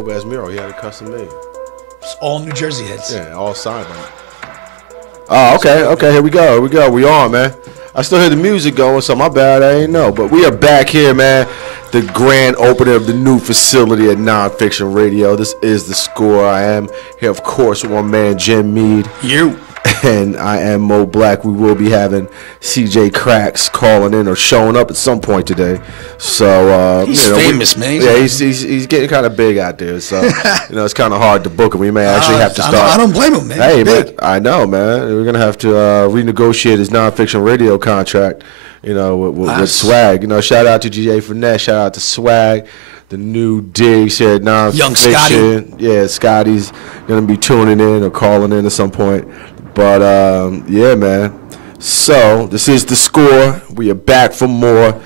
Dope-ass mural. He had it custom made. It's all New Jersey hits. Yeah, all signed. Oh, okay, okay. Here we go. Here we go. We on, man. I still hear the music going, so my bad. I ain't know. But we are back here, man. The grand opening of the new facility at NonFiction Radio. This is The Score. I am here, of course, with my man, Jim Mead. You. And I am Mo Black. We will be having CJ Cracks calling in or showing up at some point today. So he's famous, man. Yeah, he's getting kind of big out there. So it's kind of hard to book him. We may actually have to start. I don't blame him, man. Hey, man, I know, man. We're gonna have to renegotiate his NonFiction Radio contract. With Swag. Shout out to GJ Finesse. Shout out to Swag. The new digs here at NonFiction. Young Scotty. Yeah, Scotty's gonna be tuning in or calling in at some point. But yeah, man. So this is The Score. We are back for more,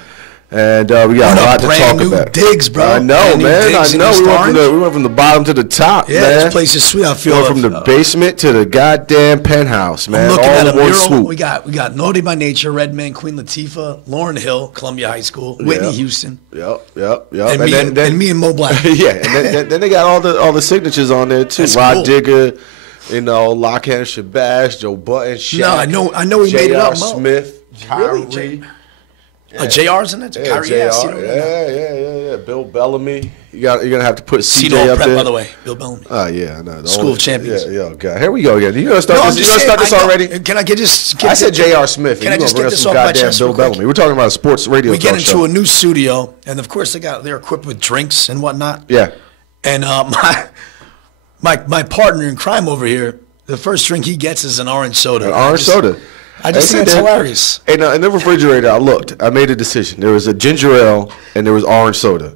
and we got a lot to talk about. Digs, bro. I know, man. I know. We went from the bottom to the top, yeah, man. This place is sweet. I feel from the basement to the goddamn penthouse, man. I'm looking all at a in one mural. swoop. We got Naughty by Nature, Redman, Queen Latifah, Lauren Hill, Columbia High School, Whitney Houston. Yep. And me and Mo Black. Yeah, and then they got all the signatures on there too. That's Rod cool. Digger. Lockhand Shabazz, Joe Button, Shaq. No, I know he made it up, Mo. Smith, Kyrie. Really? JR's in it? Yeah, Kyrie, yeah. Bill Bellamy. You're gonna have to put CJ CeeDo up Prep, there. by the way. Bill Bellamy. Oh yeah, I know. School of Champions. Yeah, okay. Here we go again. You gonna start this? You gonna start this already? Can I get just? I said J.R. Smith. Can I just get this off goddamn my chest Bill real quick? Bellamy. We're talking about a sports radio. We get talk into show. a new studio, and of course they're equipped with drinks and whatnot. Yeah. And my partner in crime over here, the first drink he gets is an orange soda. Soda. I just think it's hilarious. In the refrigerator, I looked. I made a decision. There was a ginger ale and there was orange soda,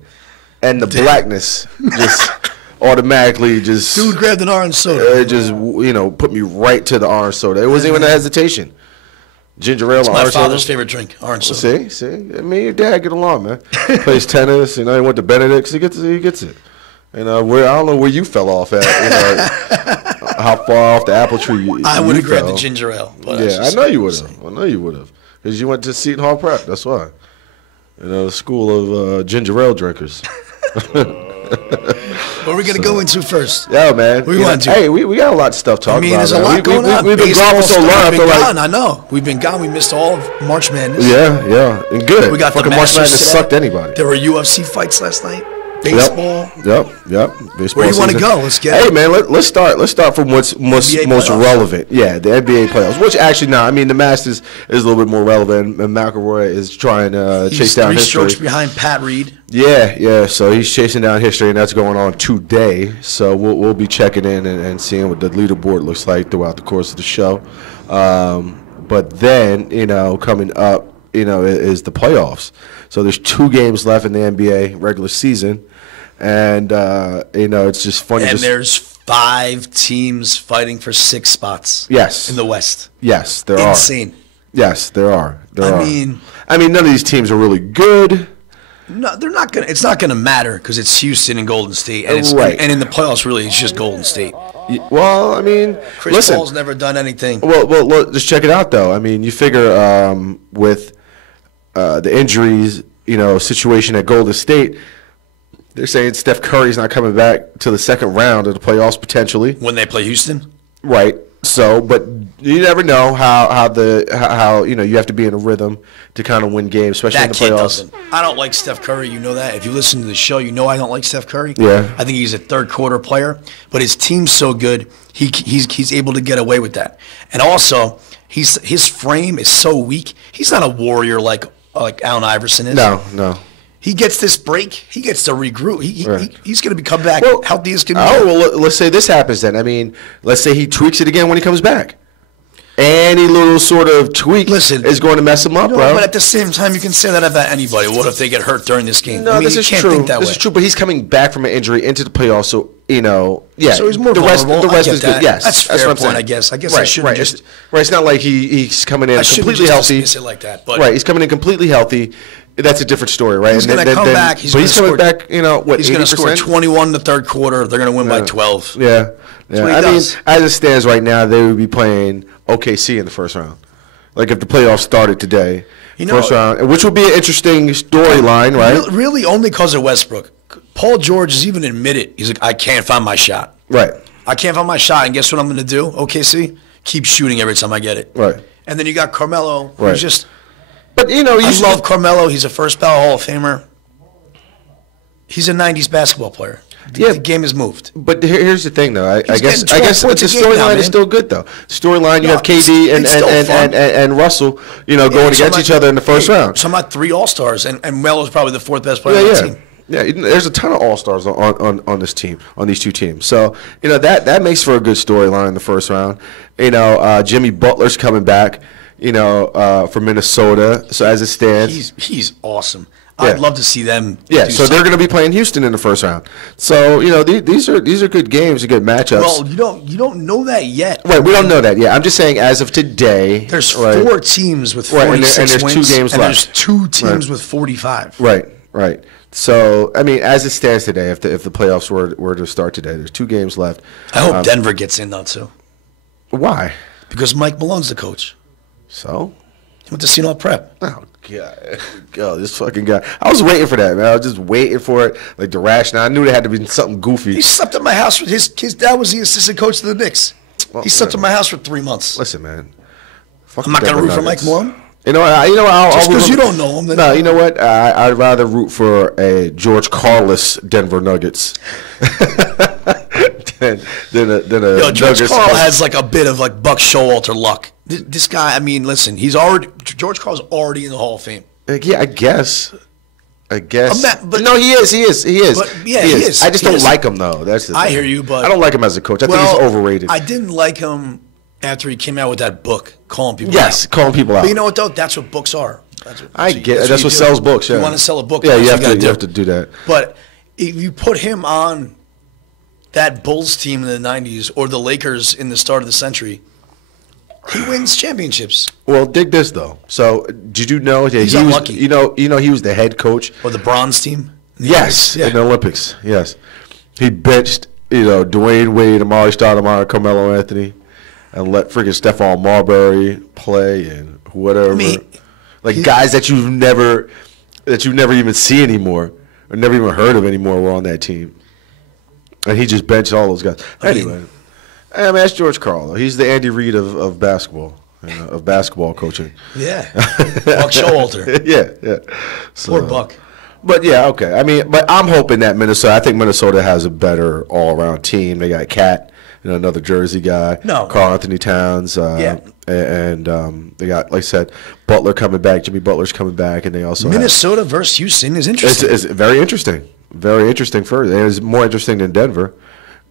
and the blackness just automatically just. Dude grabbed an orange soda. It just put me right to the orange soda. It wasn't even a hesitation. Ginger ale, it's orange soda. my father's favorite drink, orange soda. See, me and your dad get along, man. Plays tennis. He went to Benedict's. He gets it. I don't know where you fell off at. How far off the apple tree you I would have fell. grabbed the ginger ale. But Yeah, I know you would have. Because you went to Seton Hall Prep. That's why. The school of ginger ale drinkers. What are we going to go into first? Yeah, man. We got a lot of stuff to talk about. There's a lot going on. We've been gone for so long. I know. We've been gone. We missed all of March Madness. Yeah. And good. We got fucking the March Masters Madness today. sucked anybody. There were UFC fights last night. Baseball. Yep. Baseball. Where do you want to go? Let's get it. Hey, man, let's start from what's most relevant. Yeah, the NBA playoffs. Which actually, the Masters is a little bit more relevant. And McIlroy is trying to chase down history. He's 3 strokes behind Pat Reed. Yeah. So he's chasing down history, and that's going on today. So we'll be checking in and seeing what the leaderboard looks like throughout the course of the show. But then, coming up, is the playoffs. So there's 2 games left in the NBA regular season, and it's just funny. And there's 5 teams fighting for 6 spots. Yes. In the West. Yes, there are. Insane. Yes, there are. I mean, none of these teams are really good. No, they're not gonna. It's not gonna matter because it's Houston and Golden State, and and in the playoffs, really, it's just Golden State. Well, Chris Paul's never done anything. Well, just check it out though. You figure with the injuries, situation at Golden State, they're saying Steph Curry's not coming back to the second round of the playoffs potentially when they play Houston. Right. So, but you never know how you have to be in a rhythm to kind of win games, especially in the playoffs. Doesn't. I don't like Steph Curry. You know that. If you listen to the show, you know I don't like Steph Curry. Yeah. I think he's a third quarter player, but his team's so good, he's able to get away with that. And also, his frame is so weak. He's not a warrior like Allen Iverson is. No. He gets this break. He gets to regroup. He's going to come back healthy as can be. Oh, well, let's say this happens then. Let's say he tweaks it again when he comes back. Any little sort of tweak is going to mess him up, bro. But at the same time, you can say that about anybody. What if they get hurt during this game? No, this is can't true. Think that this way. is true, but he's coming back from an injury into the playoffs, so So he's more vulnerable. The rest is good. Yes, that's fair point. I guess I shouldn't just. Right, it's not like he's coming in completely healthy. Dismiss it like that, but right, he's coming in completely healthy. That's a different story, right? He's going to come back. He's coming back. He's going to score 21 in the third quarter. They're going to win by 12. Yeah. As it stands right now, they would be playing OKC in the first round. Like if the playoffs started today, first round, which would be an interesting storyline, right? Really, only because of Westbrook. Paul George has even admitted, he's like, I can't find my shot. Right. I can't find my shot, and guess what I'm going to do, OKC? Keep shooting every time I get it. Right. And then you got Carmelo, who's Right. just... But, you know, I love Carmelo. He's a first ballot Hall of Famer. He's a 90s basketball player. The game has moved. But here's the thing, though. I guess the points a game now, storyline man. is still good, though. Storyline, you have KD it's still fun. and Russell, you know, going against each other in the first round. So I'm at 3 All-Stars, and Melo's probably the 4th best player on the team. Yeah, there's a ton of all-stars on this team, on these two teams. So, you know, that makes for a good storyline in the first round. You know, Jimmy Butler's coming back, you know, from Minnesota. So as it stands, he's awesome. Yeah. I'd love to see them. Yeah, do so they're going to be playing Houston in the first round. So, you know, these are good games, good matchups. Well, you don't know that yet. Right, we don't know that yet. I'm just saying as of today. There's right, 4 teams with 46 and there's wins. 2 games and left. there's 2 teams with 45. Right. So, I mean, as it stands today, if the playoffs were to start today, there's 2 games left. I hope Denver gets in, though, too. Why? Because Mike Malone's the coach. So? He went to Seton Hall Prep. Oh, God, this fucking guy. I was waiting for that, man. I was just waiting for it, like the rationale. I knew there had to be something goofy. He slept at my house with his dad was the assistant coach of the Knicks. Well, he slept at my house for 3 months. Listen, man. I'm not going to root for Mike Malone. You know, Just because you don't know him. No, you know what? I'd rather root for a George Carlos Denver Nuggets than a George Nuggets. Karl has like a bit of like Buck Showalter luck. This guy, I mean, listen, George Karl's already in the Hall of Fame. Yeah, I guess. But no, he is. But, yeah, he is. I just don't like him, though. That's the thing. I hear you, but I don't like him as a coach. I think he's overrated. I didn't like him after he came out with that book, calling people out. Yes, calling people out. But you know what, though? That's what books are. That's what sells books, yeah. You want to sell a book. Yeah, you have to do that. But if you put him on that Bulls team in the 90s or the Lakers in the start of the century, he wins championships. Well, dig this, though. So, did you know that He's unlucky. You know, he was the head coach. Or the bronze team? Yes, in the Olympics, yes. He benched, Dwayne Wade, Amari Stoudemire, Carmelo Anthony, and let freaking Stephon Marbury play and whatever. Guys that you've never even see anymore or never even heard of anymore were on that team. And he just benched all those guys. Anyway, that's George Karl. He's the Andy Reid of basketball, of basketball coaching. Yeah. Buck Showalter. Yeah. So, Poor Buck. But, yeah, okay. I mean, but I'm hoping that I think Minnesota has a better all-around team. They got Cat, another Jersey guy. No. Karl Anthony Towns. And they got, like I said, Butler coming back. Jimmy Butler's coming back. And they also Minnesota versus Houston is interesting. It's very interesting. Very interesting first. It's more interesting than Denver,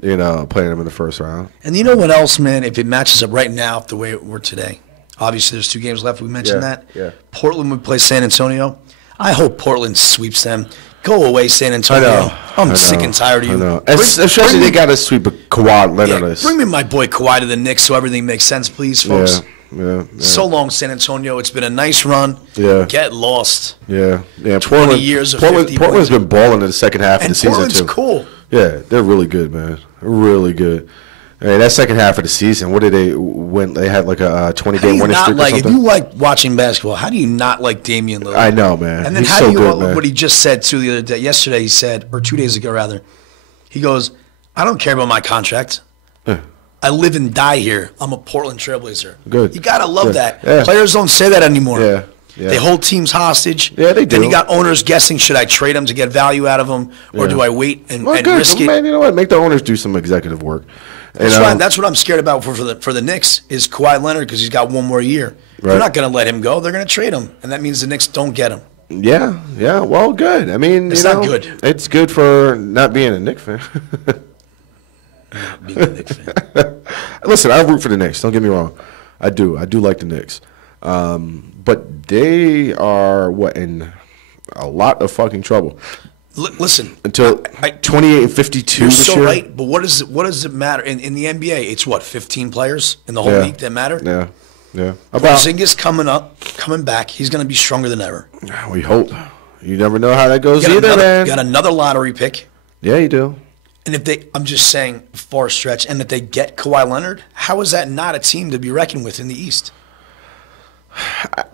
playing them in the first round. And you know what else, man? If it matches up right now the way we're today, obviously there's 2 games left. We mentioned that. Yeah. Portland would play San Antonio. I hope Portland sweeps them. Go away, San Antonio. I'm sick and tired of you. I know. Especially they got to sweep a Kawhi Leonard. Bring me my boy Kawhi to the Knicks so everything makes sense, please, folks. Yeah. So long, San Antonio. It's been a nice run. Yeah. Get lost. Yeah. 20 years of 50 Portland's been balling in the second half of the season, Portland's too. cool. Yeah, they're really good, man. Really good. I mean, that second half of the season, what did they win? They had like a 20-game winning streak or something? If you like watching basketball, how do you not like Damian Lillard? I know, man. And then He's how so do you good, man. what he just said, too, the other day? Yesterday he said, or 2 days ago, rather, he goes, I don't care about my contract. I live and die here. I'm a Portland Trailblazer. Good. You got to love that. Yeah. Players don't say that anymore. Yeah. They hold teams hostage. Yeah, they do. Then you got owners guessing, should I trade them to get value out of them, or do I wait and risk it? Man, you know what? Make the owners do some executive work. That's what I'm scared about for the Knicks is Kawhi Leonard because he's got 1 more year. Right. They're not going to let him go. They're going to trade him, and that means the Knicks don't get him. Yeah. Well, good. I mean, it's not good. It's good for not being a Knicks fan. Not being a Knicks fan. Listen, I root for the Knicks. Don't get me wrong. I do like the Knicks. But they are in a lot of fucking trouble. Listen, until 28 and 52 you're this so year. right, but what does it matter in the NBA? It's what 15 players in the whole league that matter. Yeah. Porzingis coming back. He's going to be stronger than ever. We hope. You never know how that goes either, man. Got another lottery pick. Yeah, you do. And I'm just saying, far stretch, and if they get Kawhi Leonard, how is that not a team to be reckoned with in the East?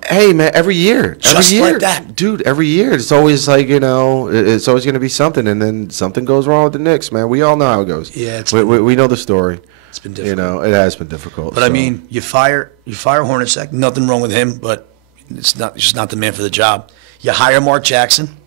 Hey man, every year, Just like that, dude. Every year, it's always like it's always going to be something, and then something goes wrong with the Knicks, man. We all know how it goes. Yeah, we know the story. It's been difficult. It has been difficult. But so. I mean, you fire Hornacek. Nothing wrong with him, but it's just not the man for the job. You hire Mark Jackson.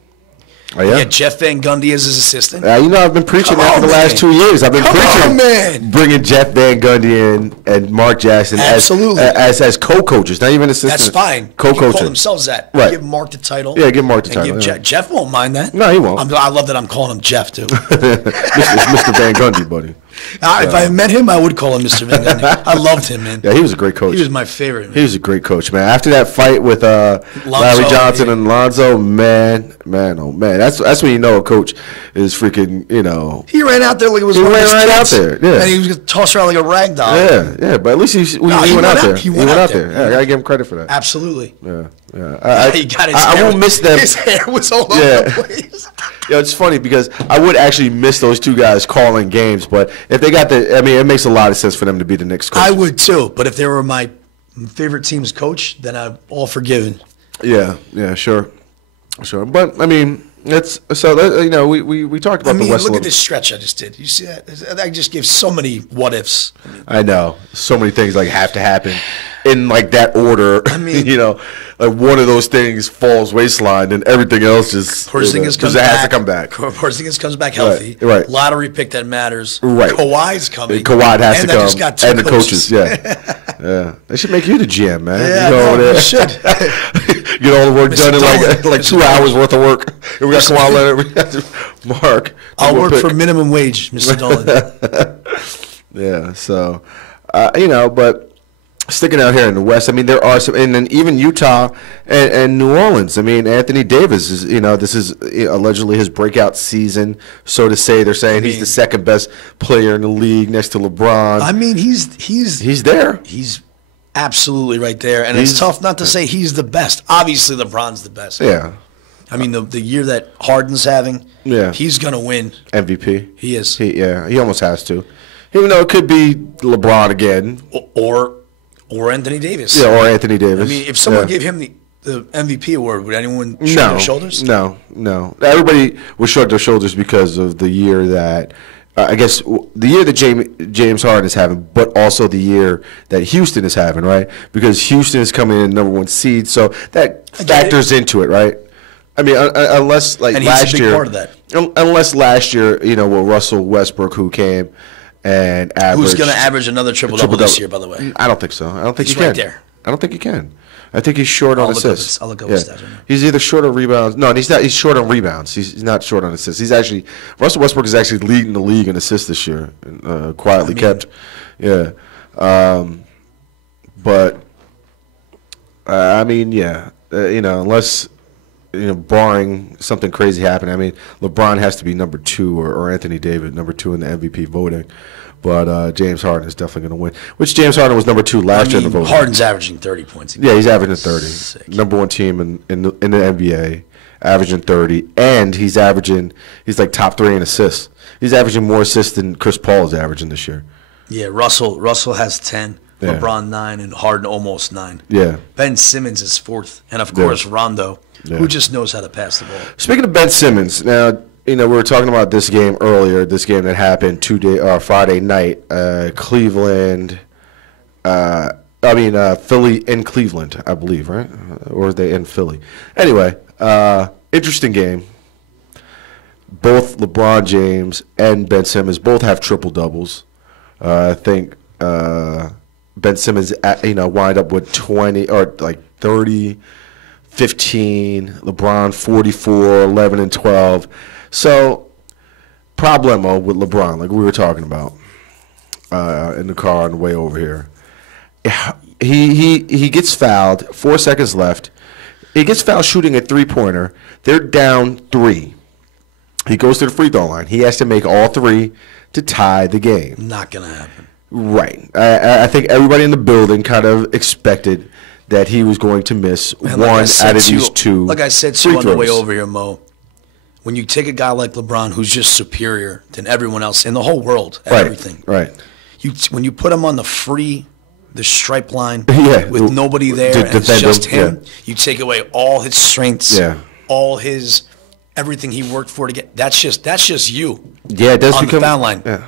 Oh, yeah? You get Jeff Van Gundy as his assistant. I've been preaching that for the last 2 years. I've been preaching bringing Jeff Van Gundy in and Mark Jackson as co-coaches, not even assistants. That's fine. Co-coaches. Call themselves that. Right. Give Mark the title. Yeah, give Mark the title. Jeff won't mind that. No, he won't. I love that I'm calling him Jeff, too. It's Mr. Van Gundy, buddy. If I met him, I would call him Mr. Van Gundy. I loved him, man. Yeah, he was a great coach. He was my favorite, man. He was a great coach, man. After that fight with Larry Johnson and Lonzo, man, oh man, that's when you know a coach is freaking, He ran out there like it was one of his kids. Out there, yeah. And he was going to toss around like a rag doll. Yeah, but at least he went out there. He went out there. Yeah, I gotta give him credit for that. Absolutely. Yeah. I won't miss them. His hair was all over the place. Yeah, it's funny because I would actually miss those two guys calling games, but if they got it makes a lot of sense for them to be the Knicks coach. I would too, but if they were my favorite team's coach, then I'm all forgiven. Yeah, sure. But I mean, it's so we talked about the West. Look at this stretch I just did. You see that? I just gave so many what ifs. I know so many things like have to happen in like that order. I mean, like one of those things falls waistline, and everything else just Porzingis has to come back. Porzingis comes back healthy. Right. Lottery pick that matters. Right. Kawhi's coming. Kawhi has to come. Just got two and the coaches. Yeah. They should make you the GM, man. Yeah, they should. Get all the work done in like 2 hours worth of work. We got Kawhi Leonard. We got Mark. I'll work for minimum wage, Mr. Dolan. Yeah. So, but. Sticking out here in the West, I mean, there are some, and then even Utah and New Orleans. I mean, Anthony Davis is, this is allegedly his breakout season, so to say. They're saying he's the second best player in the league next to LeBron. I mean, he's there. He's absolutely right there, and it's tough not to say he's the best. Obviously, LeBron's the best. Yeah. I mean, the year that Harden's having, he's gonna win MVP. He is. He almost has to, even though it could be LeBron again or Anthony Davis. Yeah, or Anthony Davis. I mean, if someone gave him the MVP award, would anyone shrug their shoulders? No. Everybody would shrug their shoulders because of the year that, I guess, the year that James Harden is having, but also the year that Houston is having, right? Because Houston is coming in #1 seed, so that factors into it, right? I mean, unless like last year, part of that. Unless last year, with Russell Westbrook, who came and averaged. Who's going to average another triple-double this year, by the way? I don't think so. I don't think he's he can. Right there. I don't think he can. I think he's short on assists. I'll look up his stats right now. He's either short on rebounds. No, he's not. He's short on rebounds. He's not short on assists. He's actually Russell Westbrook is actually leading the league in assists this year. Quietly kept. Yeah. But I mean, unless. Barring something crazy happening. I mean, LeBron has to be number 2 or Anthony Davis number 2 in the MVP voting. But James Harden is definitely going to win. Which James Harden was number 2 last year in the voting. Harden's averaging 30 points. Yeah, he's averaging 30. Sick. #1 team in the NBA, averaging 30. And he's like top 3 in assists. He's averaging more assists than Chris Paul is averaging this year. Yeah, Russell has 10. Yeah. LeBron 9 and Harden almost 9. Yeah. Ben Simmons is 4th. And, of course, Rondo. Yeah. Who just knows how to pass the ball. Speaking of Ben Simmons, now, we were talking about this game earlier, this game that happened Friday night, Philly in Cleveland, I believe, right? Or are they in Philly? Anyway, interesting game. Both LeBron James and Ben Simmons both have triple-doubles. I think Ben Simmons, wind up with 20 or like 30, 15, LeBron 44, 11, and 12. So, problemo with LeBron, like we were talking about in the car on the way over here. He gets fouled, 4 seconds left. He gets fouled shooting a three-pointer. They're down 3. He goes to the free throw line. He has to make all 3 to tie the game. Not going to happen. Right. I think everybody in the building kind of expected that he was going to miss one out of these 2. Like I said to you on the way over here, Mo, when you take a guy like LeBron who's just superior than everyone else in the whole world at everything. Right. When you put him on the free the stripe line Yeah. with nobody there To and it's defend just him, him. You take away all his strengths, Yeah. all his everything he worked for to get. That's just you. Yeah, it does on become the foul line. Yeah.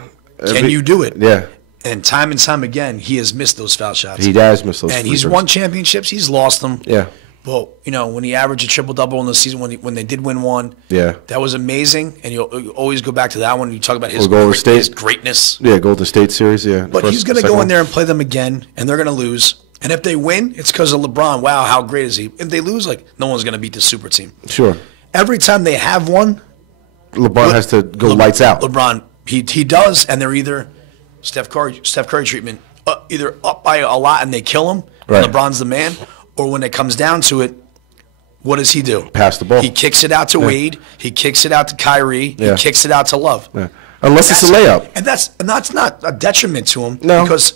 Can you do it? Yeah. And time again, he has missed those foul shots. He does miss those. And free he's throws. won championships. He's lost them. Yeah. But, you know, when he averaged a triple-double in the season, when they did win one, Yeah. that was amazing. And you always go back to that one. You talk about his, Golden State. his greatness. Yeah, Golden State series. Yeah. But he's going to go in there and play them again, and they're going to lose. And if they win, it's because of LeBron. Wow, how great is he? If they lose, like, no one's going to beat the super team. Sure. Every time they have one, LeBron has to go lights out. LeBron, he does, and they're either Steph Curry treatment, either up by a lot and they kill him, Right. and LeBron's the man, or when it comes down to it, what does he do? Pass the ball. He kicks it out to Wade. He kicks it out to Kyrie. Yeah. He kicks it out to Love. Yeah. Unless it's a layup. And that's not a detriment to him No. because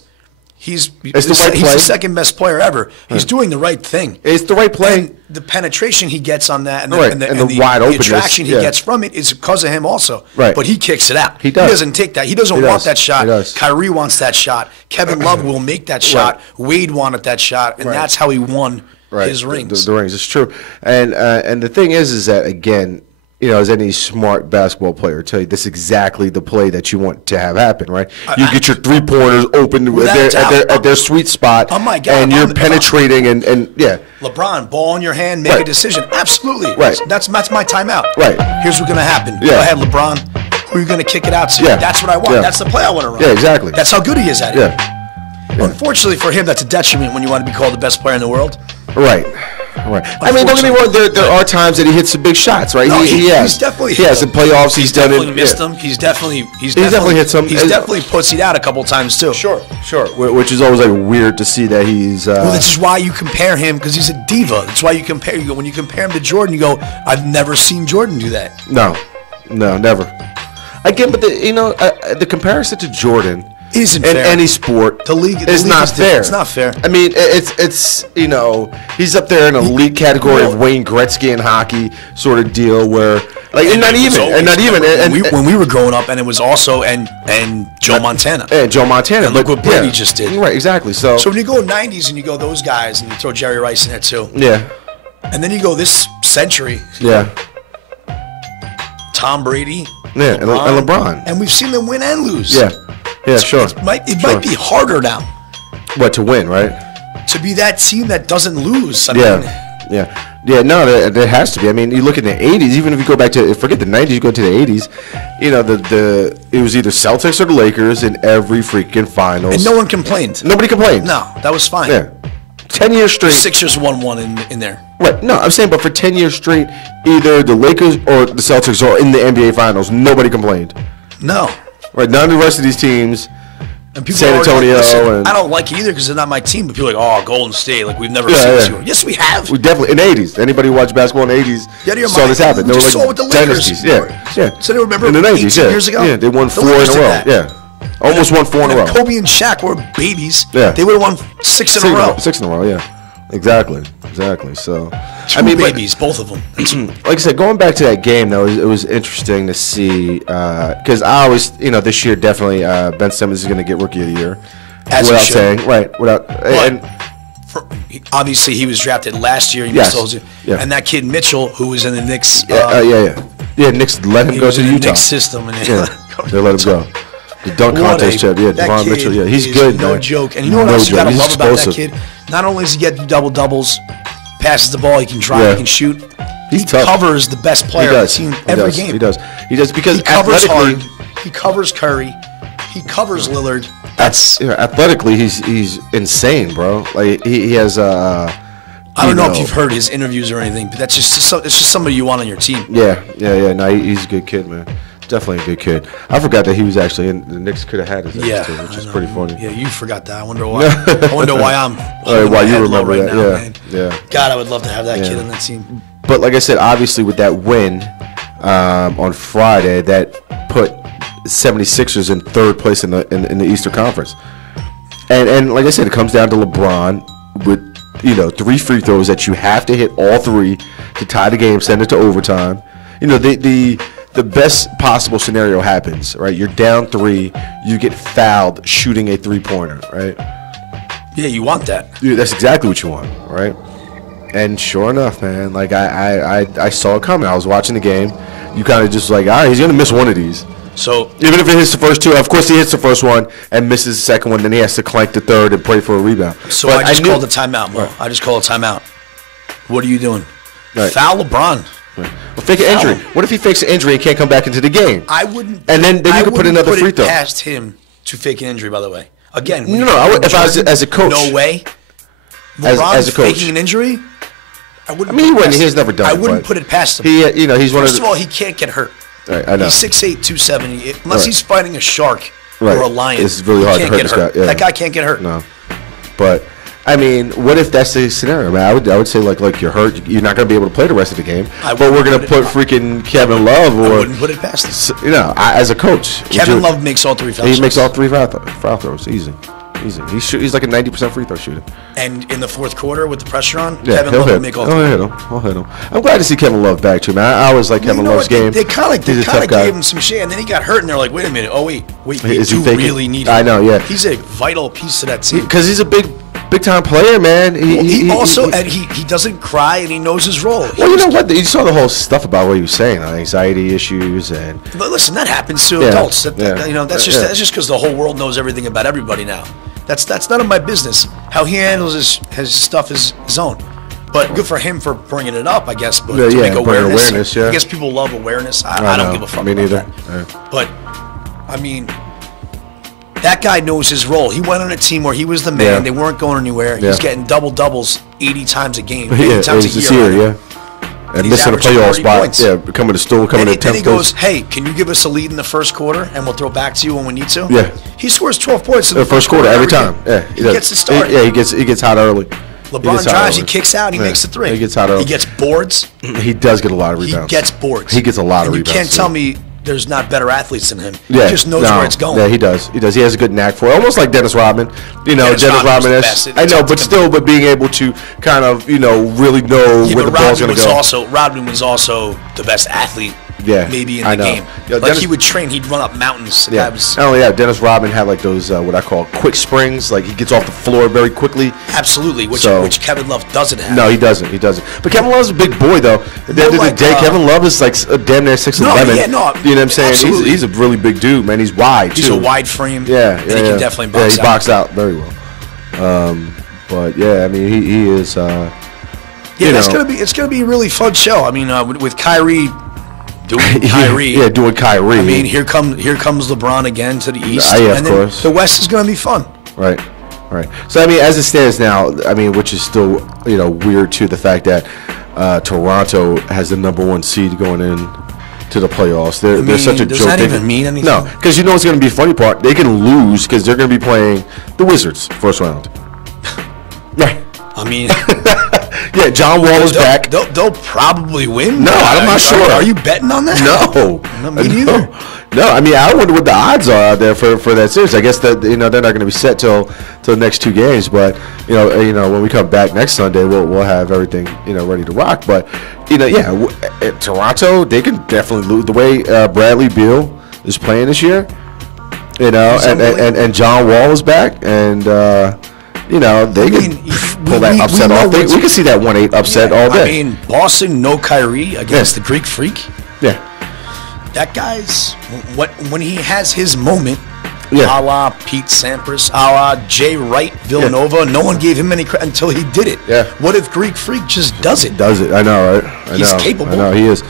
he's the right he's play. the second best player ever. He's doing the right thing. It's the right play. And the penetration he gets on that and the, Right. and the, And and the the, wide the openness, attraction he yeah. gets from it is because of him also. Right. But he kicks it out. He does. He doesn't take that. He doesn't He want does. that shot. He does. Kyrie wants that shot. Kevin Love will make that shot. Wade wanted that shot. And Right. that's how he won Right. his rings. The rings. It's true. And the thing is that, again, you know, as any smart basketball player will tell you, this is exactly the play that you want to have happen, right? You get your three-pointers open at their sweet spot, Oh, my God, and you're penetrating, and yeah. LeBron, ball in your hand, make a decision. Absolutely. Right. That's my timeout. Right. Here's what's going to happen. Yeah. Go ahead, LeBron. Who are you going to kick it out to? Yeah. That's what I want. Yeah. That's the play I want to run. Yeah, exactly. That's how good he is at it. Yeah. Unfortunately for him, that's a detriment when you want to be called the best player in the world. Right. Right. I mean, don't get me wrong. There are times that he hits some big shots, right? No, he has. He's definitely He has in playoffs. He's done definitely it. missed Yeah. them. He's definitely hit some. He's definitely pussied out a couple times too. Sure. Which is always like weird to see that he's. Well, this is why you compare him because he's a diva. That's why you compare. You go when you compare him to Jordan. You go, I've never seen Jordan do that. No, never. Again, but the comparison to Jordan Isn't in fair. any sport, The league is not is different. fair. It's not fair. I mean, it's he's up there in an elite category of Wayne Gretzky in hockey sort of deal where and not even when we were growing up, and it was also and Joe Montana. and Joe Montana. And look but what Brady yeah, just did. Right, exactly. So So when you go 90s and you go those guys and you throw Jerry Rice in there too, yeah, and then you go this century, yeah, Tom Brady, yeah, and LeBron. and we've seen them win and lose. Yeah, sure. It might be harder now What to win, right? to be that team that doesn't lose. I mean, Yeah. No, there has to be. I mean, you look at the '80s. Even if you go back to forget the '90s, you go to the '80s. You know, it was either Celtics or the Lakers in every freaking finals. and no one complained. Nobody complained. No, that was fine. Yeah. 10 years straight. Sixers won one in there. Right. No, I'm saying, but for 10 years straight, either the Lakers or the Celtics are in the NBA finals. Nobody complained. No. Right. None of the rest of these teams. And people San are Antonio and- I don't like it either because they're not my team. But people are like, oh, Golden State, like we've never Yeah, seen this yeah. before. Yes, we have. We definitely in the '80s. Anybody who watched basketball in the '80s Yeah, you're saw right. this happen. We They were just like saw it with the Lakers. dynasties. Yeah. So they remember in the '90s. 18 Yeah, years ago? yeah, they won The 4 in a Lakers did row. that. Yeah, almost won 4 in a row. Kobe and Shaq were babies. Yeah. They would have won 6 in a row. 6 in a row. Yeah, exactly. So, Two babies, both of them. like I said, going back to that game though, it was interesting to see because I always, this year definitely Ben Simmons is going to get Rookie of the Year. As he without should. saying, right? Without and Obviously, he was drafted last year. Yes. Yeah. And that kid Mitchell, who was in the Knicks. yeah. Knicks let him He go was to in the Utah. Knicks system. And Yeah, they let him go. The dunk contest champ, yeah, that Devon kid Mitchell, yeah, he's is good, no man. joke. And you know what No else you joke. gotta He's love about that explosive. kid? Not only does he get double doubles, passes the ball, he can drive, Yeah. he can shoot. He's he tough. covers the best He player on the does. team He every does. game. He does because He covers athletically, hard. He covers Curry. He covers Lillard. That's athletically, he's insane, bro. Like he has I don't know if you've heard his interviews or anything, but that's it's just somebody you want on your team. Yeah. No, he's a good kid, man. Definitely a good kid. I forgot that he was actually in the Knicks. Could have had his ass too, which is pretty funny. Yeah, you forgot that. I wonder why. I wonder why I'm. Why you head low remember right that? now, Yeah, man. yeah. God, I would love to have that Yeah. kid on that team. But like I said, obviously with that win on Friday, that put 76ers in third place in the Eastern Conference. And like I said, it comes down to LeBron with 3 free throws that you have to hit all 3 to tie the game, send it to overtime. The best possible scenario happens, right? You're down 3, you get fouled shooting a 3-pointer, right? Yeah, you want that. Dude, that's exactly what you want, right? And sure enough, man, like I saw it coming. I was watching the game. You kind of just like, all right, he's gonna miss one of these. So even if it hits the first two, of course he hits the first one and misses the second one, then he has to clank the third and pray for a rebound. So but I just called a timeout, Mo. Right. I just called a timeout. What are you doing? Right. Foul LeBron. Right. Well, fake an injury. What if he fakes an injury and can't come back into the game? I wouldn't. And then you could put another free throw. Past him to fake an injury, by the way. Again, no. If I was as a coach, no way. LeBron as a coach, faking an injury. I mean, he's never done. I wouldn't put it past him. He's one First of all, he can't get hurt. Right, I know. He's 6'8", 270. Unless he's fighting a shark or a lion, it's really hard to hurt this guy. Yeah. That guy can't get hurt. No, but I mean, what if that's the scenario? I mean, I would say like you're hurt. You're not going to be able to play the rest of the game. But we're going to put freaking Kevin Love or I wouldn't put it past him. As a coach, Kevin Love makes all three foul shots. He makes all three foul throws. Easy. He's like a 90% free throw shooter. And in the fourth quarter with the pressure on, Kevin Love will make all three. He'll hit him. I'm glad to see Kevin Love back too, man. I always like Kevin Love's game. They kind of gave him some shit, and then he got hurt, and they're like, wait a minute. Oh, wait. We do really need him. I know, yeah. He's a vital piece of that team. Because he's a big time player, man. He doesn't cry, and he knows his role. Well, you know what? You saw the whole stuff about what he was saying on anxiety issues and. But listen, that happens to adults. That's just because the whole world knows everything about everybody now. That's none of my business. How he handles his stuff is his own. But good for him for bringing it up, I guess. But to make awareness, I guess people love awareness. I don't give a fuck. Me neither. About that. But I mean, that guy knows his role. He went on a team where he was the man. Yeah. They weren't going anywhere. He's getting doubles 80 times a game, 80 times a year. And missing a playoff spot. Yeah, coming to stool, coming to 10th. And he goes, hey, can you give us a lead in the first quarter, and we'll throw back to you when we need to? Yeah. He scores 12 points in the first quarter every time. Yeah, he gets to start. He gets hot early. LeBron drives, he kicks out, he makes the three. He gets hot early. He gets boards. He does get a lot of rebounds. He gets boards. He gets a lot of rebounds. You can't tell me there's not better athletes than him. Yeah, he just knows where it's going. Yeah, he does. He has a good knack for it. Almost like Dennis Rodman. Dennis Rodman is. I know, but being able to kind of, really know where the ball's going to go. Rodman was also the best athlete. Yeah, maybe in the game. He would train. He'd run up mountains. Yeah. Not only that, Dennis Rodman had like those what I call quick springs. Like he gets off the floor very quickly. Absolutely, which Kevin Love doesn't have. No, he doesn't. But Kevin Love's a big boy, though. At the end of the day, Kevin Love is like damn near 6'11". You know what I'm saying? He's a really big dude, man. He's wide. He's a wide frame. Yeah, and he can definitely box out. Yeah, he boxed out very well. But yeah, I mean, he is. It's gonna be a really fun show. I mean, with Kyrie. Doing Kyrie. Doing Kyrie. I mean, here comes LeBron again to the East. Of course. The West is going to be fun. Right. So, I mean, as it stands now, I mean, which is still, weird, too, the fact that Toronto has the #1 seed going in to the playoffs. They're such a joke. Does that even mean anything? No, because what's going to be the funny part? They can lose because they're going to be playing the Wizards first round. Right. I mean... Yeah, John Wall is back. They'll probably win. No, I'm not sure. Are you betting on that? No. Me neither. No, I mean, I wonder what the odds are out there for that series. I guess that they're not going to be set till the next 2 games. But when we come back next Sunday, we'll have everything ready to rock. But Toronto, they can definitely lose the way Bradley Beal is playing this year. And John Wall is back, and they can pull that upset off. We can see that 1-8 upset all day. I mean, Boston, no Kyrie against the Greek Freak. Yeah. That guy's, when he has his moment, a la Pete Sampras, a la Jay Wright, Villanova, no one gave him any credit until he did it. Yeah. What if Greek Freak just does it? I know, right? He's capable. I know, he is.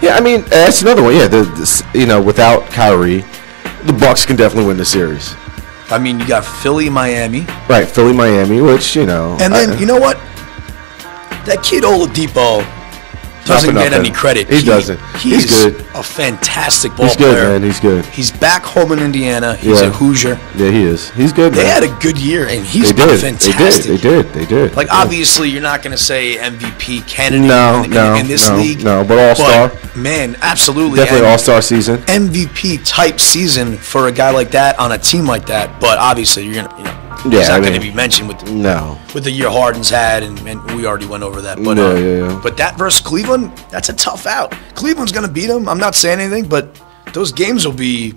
Yeah, I mean, that's another one. Yeah, without Kyrie, the Bucks can definitely win the series. I mean, you got Philly, Miami. Right, Philly, Miami, which, And then, you know what? That kid Oladipo doesn't get any credit. He doesn't. He's good. A fantastic ball player. He's good, man. He's good. He's back home in Indiana. He's a Hoosier. Yeah, he is. He's good, They man. had a good year, and he's been fantastic. They did. Like, obviously, you're not going to say MVP candidate in this league. No, but all-star. Man, absolutely. Definitely all-star season. MVP type season for a guy like that on a team like that. But obviously, you're going to, he's not going to be mentioned with the year Harden's had, and we already went over that. But but that versus Cleveland, that's a tough out. Cleveland's going to beat them. I'm not saying anything, but those will be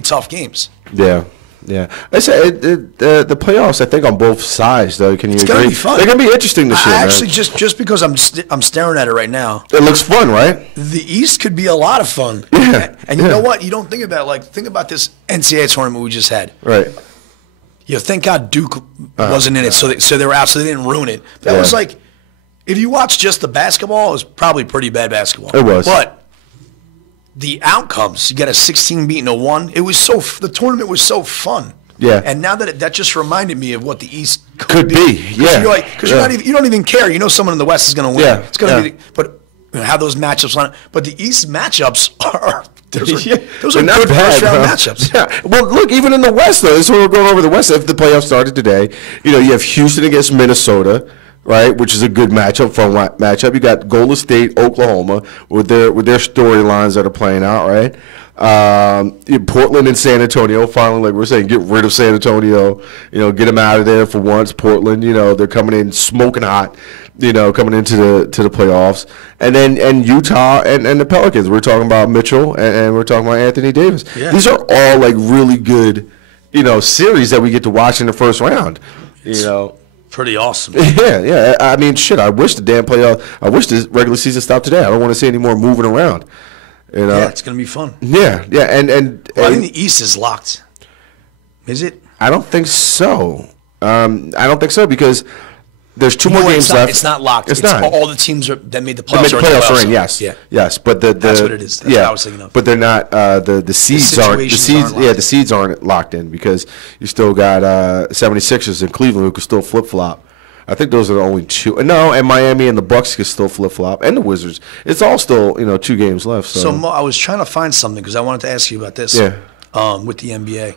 tough games. Yeah. Yeah, I say the playoffs. I think on both sides, though. Can you agree? Gonna be fun. They're gonna be interesting this year. Actually, just because I'm staring at it right now, it looks fun, right? The East could be a lot of fun. Yeah, and you know what? You don't think about think about this NCAA tournament we just had. Right. Thank God Duke wasn't in it, so they were out, so they didn't ruin it. That was like, if you watch just the basketball, it was probably pretty bad basketball. It was, but the outcomes, you got a 16 beating a 1. It was the tournament was so fun. Yeah. And now that just reminded me of what the East could be. Yeah. Because you don't even care. You know someone in the West is going to win. Yeah. It's going to be. But how those matchups line. But the East matchups are those are not good bad, first round matchups. Yeah. Well, look, even in the West though, this is what we're going over the West. If the playoffs started today, you have Houston against Minnesota. Right, which is a good matchup, fun matchup. You got Golden State, Oklahoma, with their storylines that are playing out. Right, Portland and San Antonio. Finally, like we're saying, get rid of San Antonio. Get them out of there for once. Portland, they're coming in smoking hot. Coming into the playoffs, and Utah and the Pelicans. We're talking about Mitchell and we're talking about Anthony Davis. Yeah. These are all like really good, series that we get to watch in the first round. Pretty awesome. Yeah. I mean, shit. I wish I wish the regular season stopped today. I don't want to see any more moving around. Yeah, it's gonna be fun. Yeah, and I think the East is locked. Is it? I don't think so. I don't think so because there's two more games left. It's not locked. It's not. All the teams that made the playoffs are in. Yes. Yeah. Yes, but that's what it is. That's what I was thinking of. But they're not. The seeds aren't. The seeds aren't locked in because you still got 76ers in Cleveland who can still flip flop. I think those are the only two. No, and Miami and the Bucks can still flip flop, and the Wizards. It's all still 2 games left. So I was trying to find something because I wanted to ask you about this. Yeah. With the NBA.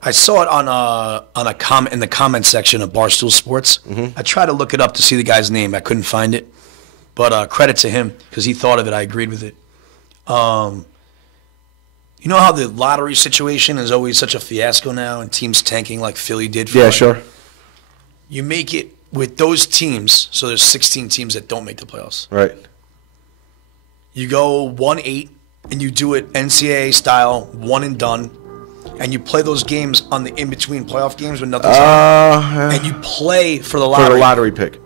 I saw it on a comment in the comment section of Barstool Sports. Mm-hmm. I tried to look it up to see the guy's name. I couldn't find it, but credit to him because he thought of it. I agreed with it. You know how the lottery situation is always such a fiasco now, and teams tanking like Philly did. Sure. You make it with those teams. So there's 16 teams that don't make the playoffs. Right. You go 1-8, and you do it NCAA style, one and done. And you play those games on the in-between playoff games when nothing's on. And you play for the lottery. For the lottery pick.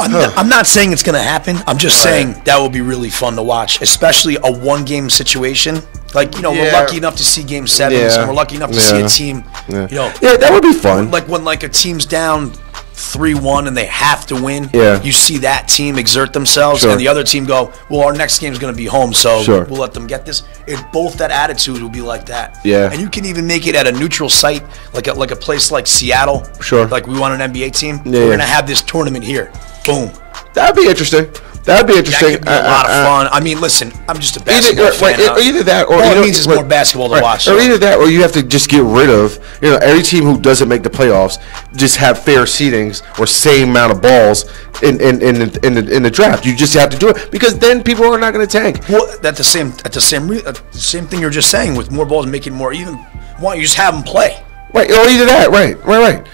I'm not saying it's going to happen. I'm just saying that will be really fun to watch, especially a one-game situation. Like, we're lucky enough to see Game 7s, and we're lucky enough to see a team, Yeah, that would be fun. Like when a team's down 3-1 and they have to win, you see that team exert themselves, and the other team go, well, our next game is going to be home, so we'll let them get this. If both that attitude will be like that. Yeah. And you can even make it at a neutral site, like a place like Seattle. Sure. Like we want an NBA team. Yeah, we're going to have this tournament here. Boom. That'd be interesting. That could be a lot of fun. I mean, listen, I'm just a basketball fan. Either that, or all it means is more basketball to watch. Or either that, or you have to just get rid of every team who doesn't make the playoffs. Just have fair seedings or same amount of balls in the draft. You just have to do it because then people are not going to tank. Well, the same thing you're just saying with more balls, making more even. Why don't you just have them play? Right, or either that, right.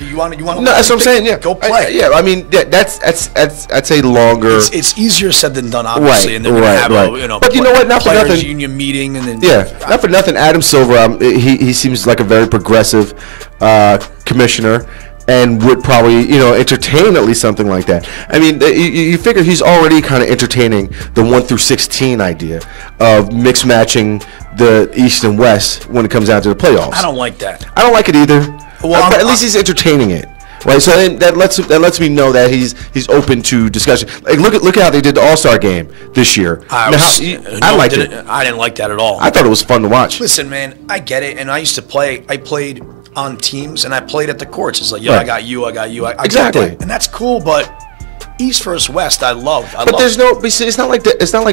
You want to? No, that's what I'm saying. Yeah, go play. I mean, that's a longer. It's easier said than done, obviously, right, and they're going to have But you know what? Not for nothing. Union meeting, and then not for nothing. Adam Silver, he seems like a very progressive commissioner, and would probably entertain at least something like that. I mean, you figure he's already kind of entertaining the 1 through 16 idea of mix matching the East and West when it comes down to the playoffs. I don't like that. I don't like it either. Well, but at least he's entertaining it, right? So then that lets me know that he's open to discussion. Like look at how they did the All-Star game this year. I liked it. I didn't like that at all. I thought it was fun to watch. Listen, man, I get it, and I used to play. I played on teams, and I played at the courts. It's like, I got you. Exactly, and that's cool, but East versus West, I love. There's no. It's not like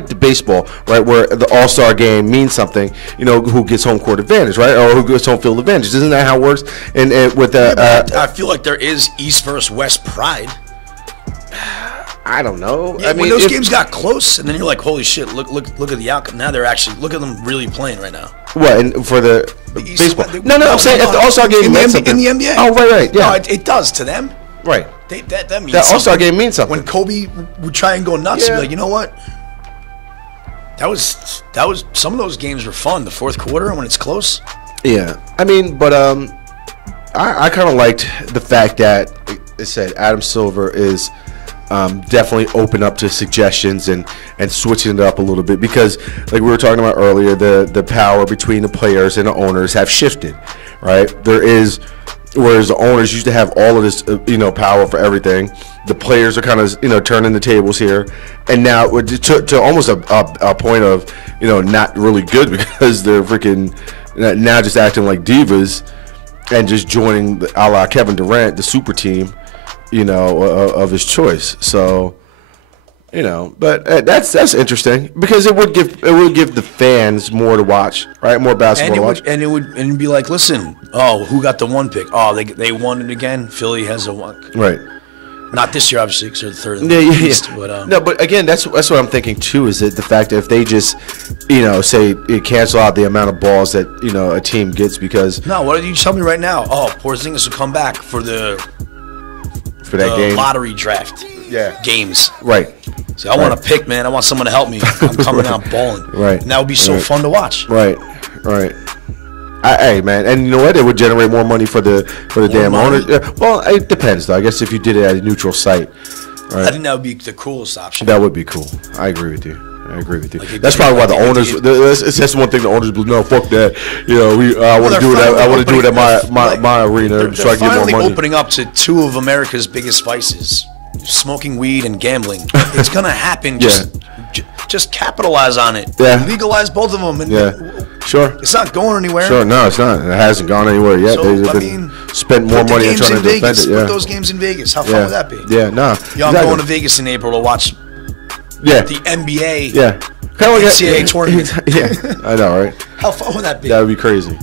the baseball, right? Where the All-Star game means something. Who gets home court advantage, right? Or who gets home field advantage? Isn't that how it works? And with I feel like there is East versus West pride. I don't know. Yeah, I mean, when those games got close, and then you're like, holy shit! Look at the outcome. Now they're actually look at them really playing right now. What and for the baseball? No, I'm saying if the All-Star game meant something in the NBA. Oh, right, yeah. No, it does to them. Right. That means that All-Star game means something. When Kobe would try and go nuts, he'd be like, you know what? That was some of those games were fun. The fourth quarter when it's close. Yeah, I mean, but I kind of liked the fact that it said Adam Silver is definitely open up to suggestions and switching it up a little bit, because like we were talking about earlier, the power between the players and the owners have shifted, right? There is, whereas the owners used to have all of this power for everything, the players are kind of turning the tables here, and now to almost a point of not really good, because they're freaking now just acting like divas and just joining a la Kevin Durant, the super team, of his choice. So, but that's interesting, because it would give the fans more to watch, right? More basketball to watch. And it would be like, listen, who got the one pick? Oh, they won it again. Philly has a one. Right. Not this year, obviously, because they're the third in the East. But, no, but again, that's what I'm thinking too. Is that the fact that if they just, say cancel out the amount of balls that a team gets, because no, what did you tell me right now? Oh, Porzingis will come back for that game lottery draft. Yeah. Games. Right. So I want to pick, man. I want someone to help me. I'm coming out balling. Right. And that would be so fun to watch. Right. Hey, man, and you know what? It would generate more money for the damn owners. Well, it depends, though. I guess if you did it at a neutral site, right? I think that would be the coolest option. That would be cool. I agree with you. That's probably why the owners. That's one thing the owners will no, fuck that. I want to do it. I want to do it at my arena, so I can get more money. Finally opening up to two of America's biggest vices: smoking weed and gambling. It's gonna happen. Just capitalize on it. Yeah. Legalize both of them. And sure. It's not going anywhere. Sure, no, it's not. It hasn't gone anywhere yet. So, They've spent more money on trying to defend it. Put those games in Vegas. How fun would that be? Yeah, no. I'm going to Vegas in April to watch the NBA NCAA tournament. Yeah, I know, right? How fun would that be? That would be crazy.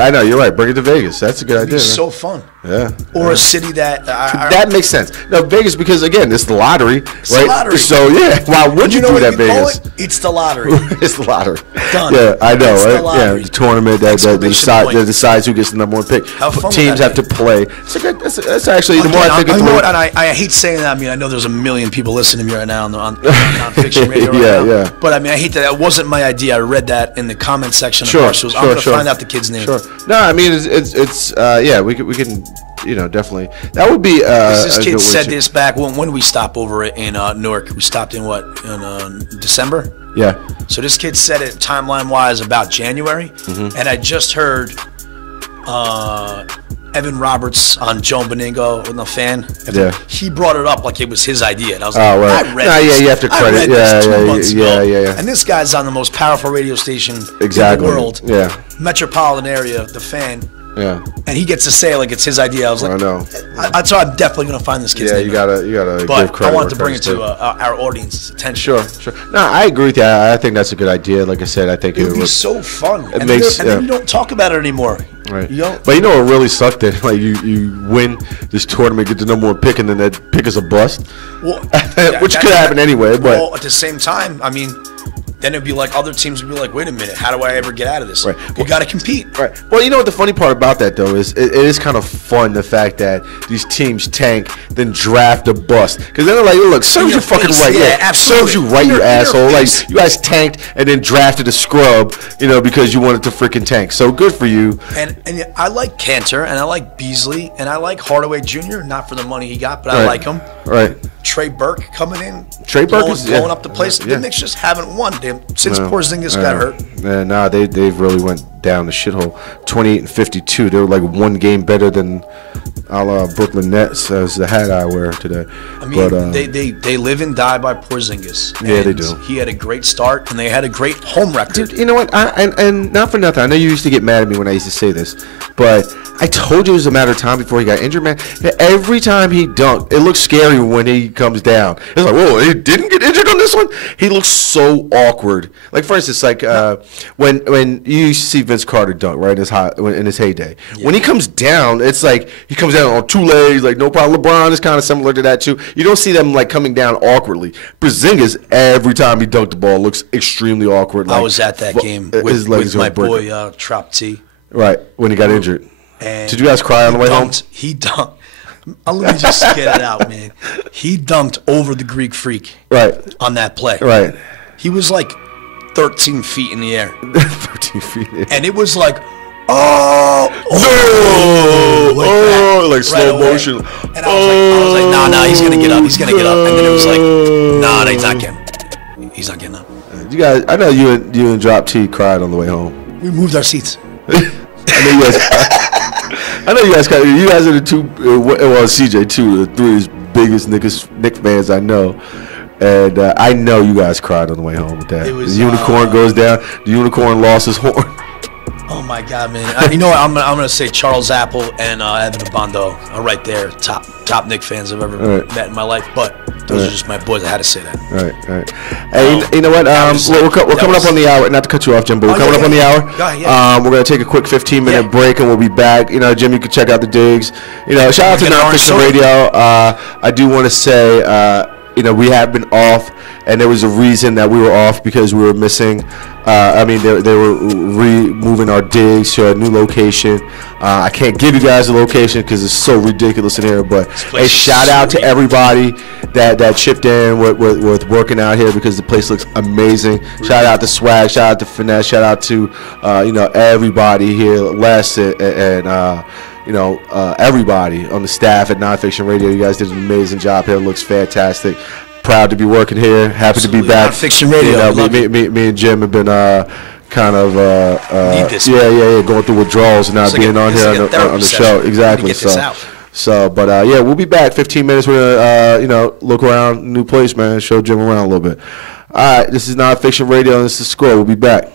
I know, you're right. Bring it to Vegas. That's a good idea. It'd be so fun. Yeah. Or a city that... that makes sense. No, Vegas, because, again, it's the lottery, it's right? The lottery. So, yeah, why would you do that, Vegas? It's the lottery. It's the lottery. Done. Yeah, I know, it's right? The lottery. The tournament that decides who gets the number one pick. How fun Teams have to play. That's actually, the more I think of it... I hate saying that. I mean, I know there's a million people listening to me right now on NonFiction radio Yeah. But, I mean, I hate that. That wasn't my idea. I read that in the comment section of our shows. I'm going to find out the kid's name. Sure. No, I mean, it's we can definitely, that would be this kid said this back when we stopped over in Newark. We stopped in December. Yeah. So this kid said it timeline wise about January, and I just heard Evan Roberts on Joe Beningo with the fan. He brought it up like it was his idea, and I was like, I read this. You have to credit. I read this 2 months ago. Yeah. And this guy's on the most powerful radio station in the world. Yeah. Metropolitan area, the fan. Yeah. And he gets to say like it's his idea. I was like, I know. So I'm definitely gonna find this kid's name. You gotta give but credit. I wanted to bring it to our audience's attention. Sure. No, I agree with you. I think that's a good idea. Like I said, I think it would be so fun. It makes, and then you don't talk about it anymore. Right. But you know what really sucked? That like you win this tournament, get the number one pick, and then that pick is a bust. Well, which could happen anyway. But at the same time, I mean. Then it'd be like other teams would be like, wait a minute, how do I ever get out of this? Right. You got to compete. Right. Well, you know what the funny part about that, though, is it is kind of fun, the fact that these teams tank, then draft a bust. Because then they're like, look, serves you fucking right. Yeah, absolutely. Serves you right, you asshole. Like, you guys tanked and then drafted a scrub, because you wanted to freaking tank. So good for you. And I like Cantor, and I like Beasley, and I like Hardaway Jr., not for the money he got, but I like him. Right. Trey Burke coming in. Trey Burke is blowing up the place. The Knicks just haven't won since Porzingis got hurt. Yeah, they've really went down the shithole. 28-52. They were like one game better than a la Brooklyn Nets as the hat I wear today. I mean, they live and die by Porzingis. Yeah, they do. He had a great start, and they had a great home record. Dude, you know what? And not for nothing. I know you used to get mad at me when I used to say this, but I told you it was a matter of time before he got injured, man. Every time he dunked, it looks scary when he comes down. It's like, whoa, he didn't get injured on this one? He looks so awkward. Like, for instance, like when you used to see Vince Carter dunk, right, in his heyday. Yeah. When he comes down, it's like he comes down on two legs, like no problem. LeBron is kind of similar to that, too. You don't see them, like, coming down awkwardly. Porzingis, every time he dunked the ball, looks extrely awkward. I was at that game with my boy, Trop T. Right, when he got injured. And did you guys cry on the way home? He dunked. Let me just get it out, man. He dunked over the Greek Freak. Right. On that play. Right. He was like 13 feet in the air. 13 feet. And it was like, oh, like slow motion. And I was like, nah, he's gonna get up. He's gonna get up. And then it was like, nah, he's not getting. He's not getting up. You guys, I know you and Drop T cried on the way home. We moved our seats. I know you guys cried. You guys are the two. Well, CJ too. The three biggest Knicks fans I know. And I know you guys cried on the way home with that. The unicorn goes down. The unicorn lost his horn. Oh my God, man! You know what? I'm gonna say Charles Apple and Evan Abondo are right there, top Knicks fans I've ever met in my life. But those are just my boys. I had to say that. Right. Hey, you know what? We're coming up on the hour. Not to cut you off, Jim, but we're coming up on the hour. We're gonna take a quick 15-minute break, and we'll be back. You know, Jim, you can check out the digs. You know, shout out to NonFiction Radio. I do want to say, you know, we have been off, and there was a reason that we were off because we were missing. I mean, they were moving our digs to a new location. I can't give you guys the location because it's so ridiculous in here. But hey, shout out to everybody that chipped in with working out here because the place looks amazing. Shout out to Swag. Shout out to Finesse. Shout out to you know, everybody here, Les and you know, everybody on the staff at NonFiction Radio. You guys did an amazing job here. It looks fantastic. Proud to be working here. Happy to be back. NonFiction Radio. You know, me and Jim have been kind of going through withdrawals and not being on here on the show. Exactly. But yeah, we'll be back. 15 minutes. We're gonna you know, look around, new place, man. Show Jim around a little bit. All right, this is NonFiction Radio, and this is Score. We'll be back.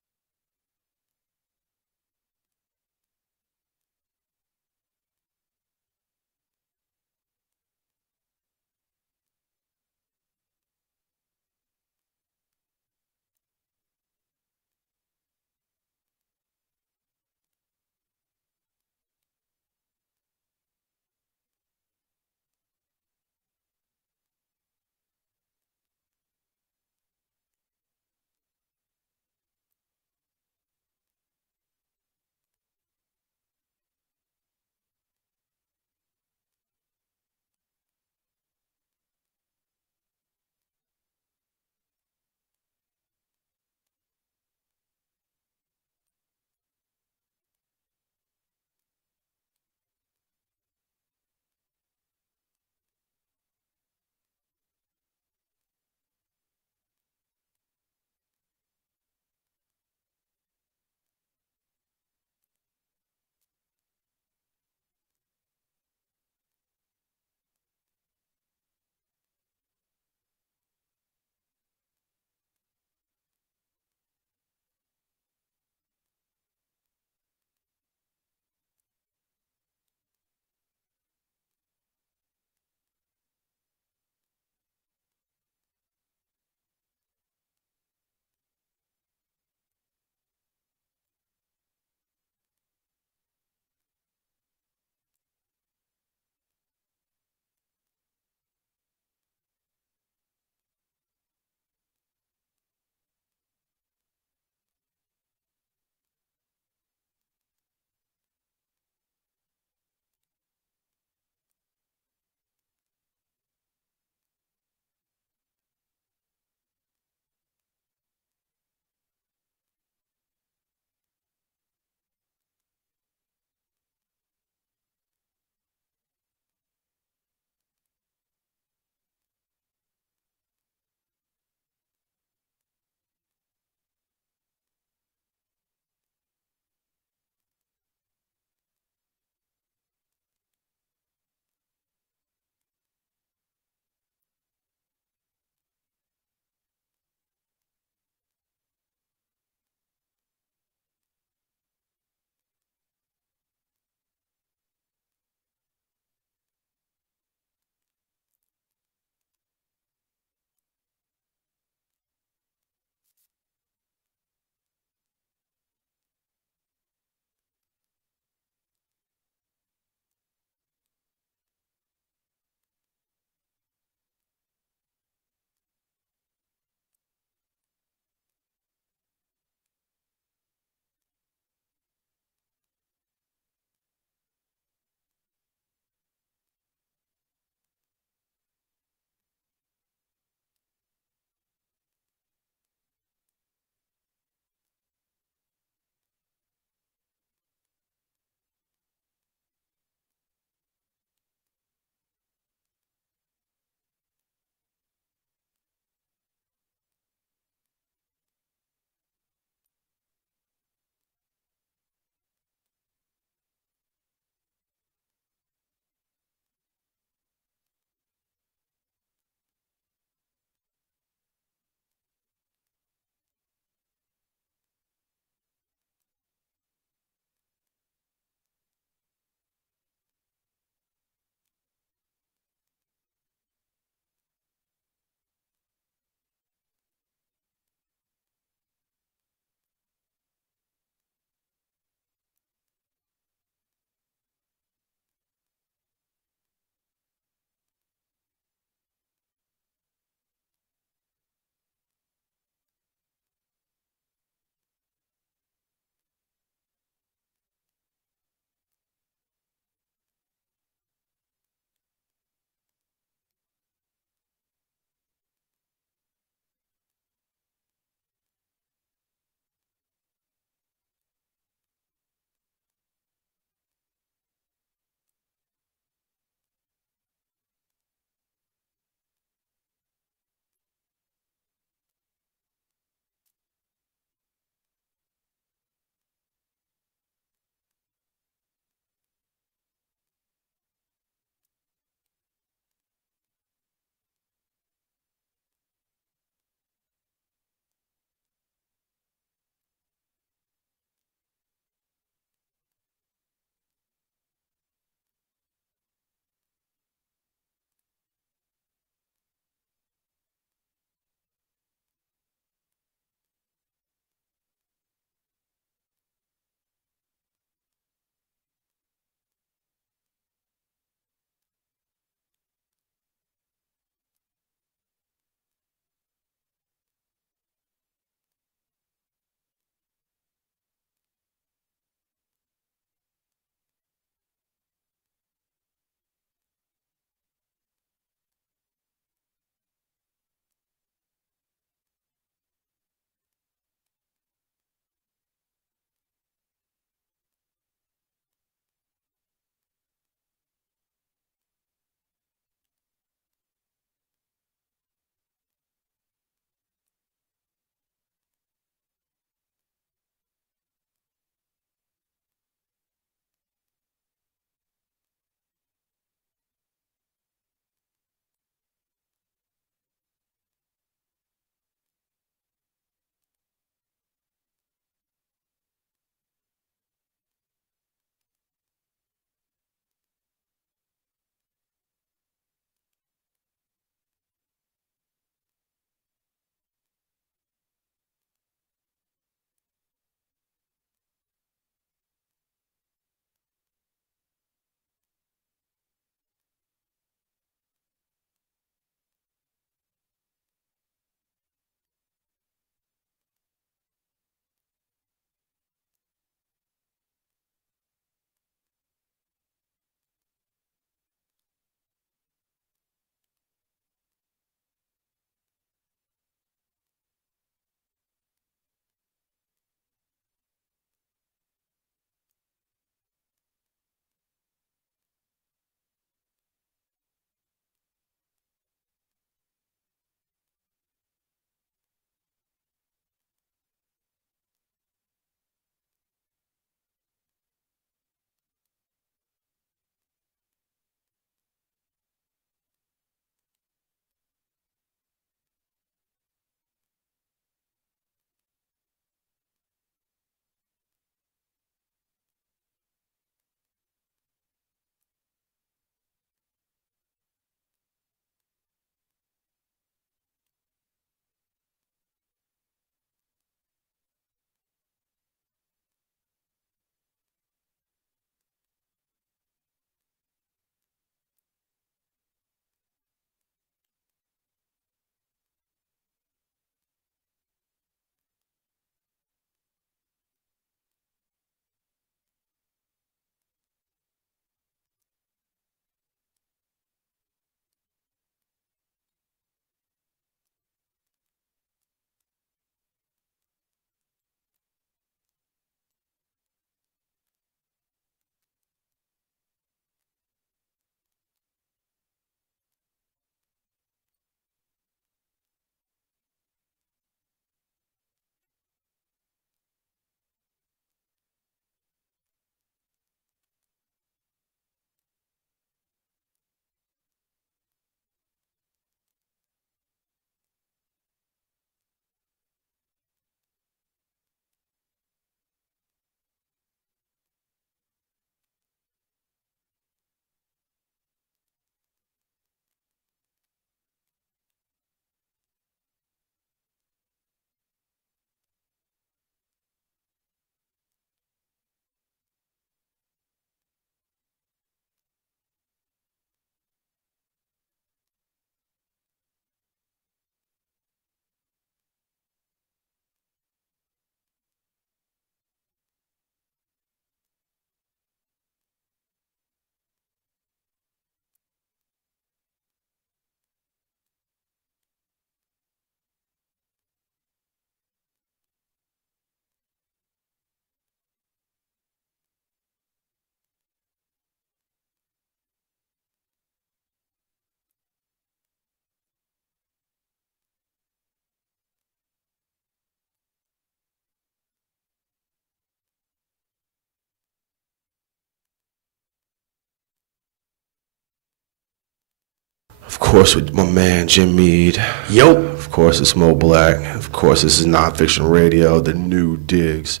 course, with my man Jim Mead. Yo. Of course, it's Mo Black. Of course, this is NonFiction Radio, the new digs.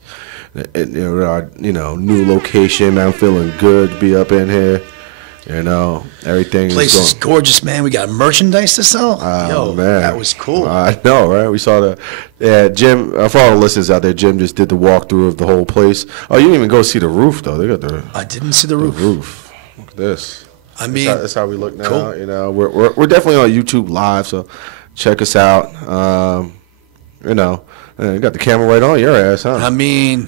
Our new location. Man, I'm feeling good to be up in here. Everything. Place is gorgeous, man. We got merchandise to sell. Yo, man, that was cool. I know, right? We saw Jim. For all the listeners out there, Jim just did the walkthrough of the whole place. Oh, you didn't even go see the roof though. They got the. I didn't see the roof. Look at this. I mean, that's how we look now. Cool. We're definitely on YouTube Live, so check us out. You got the camera right on your ass, huh? I mean,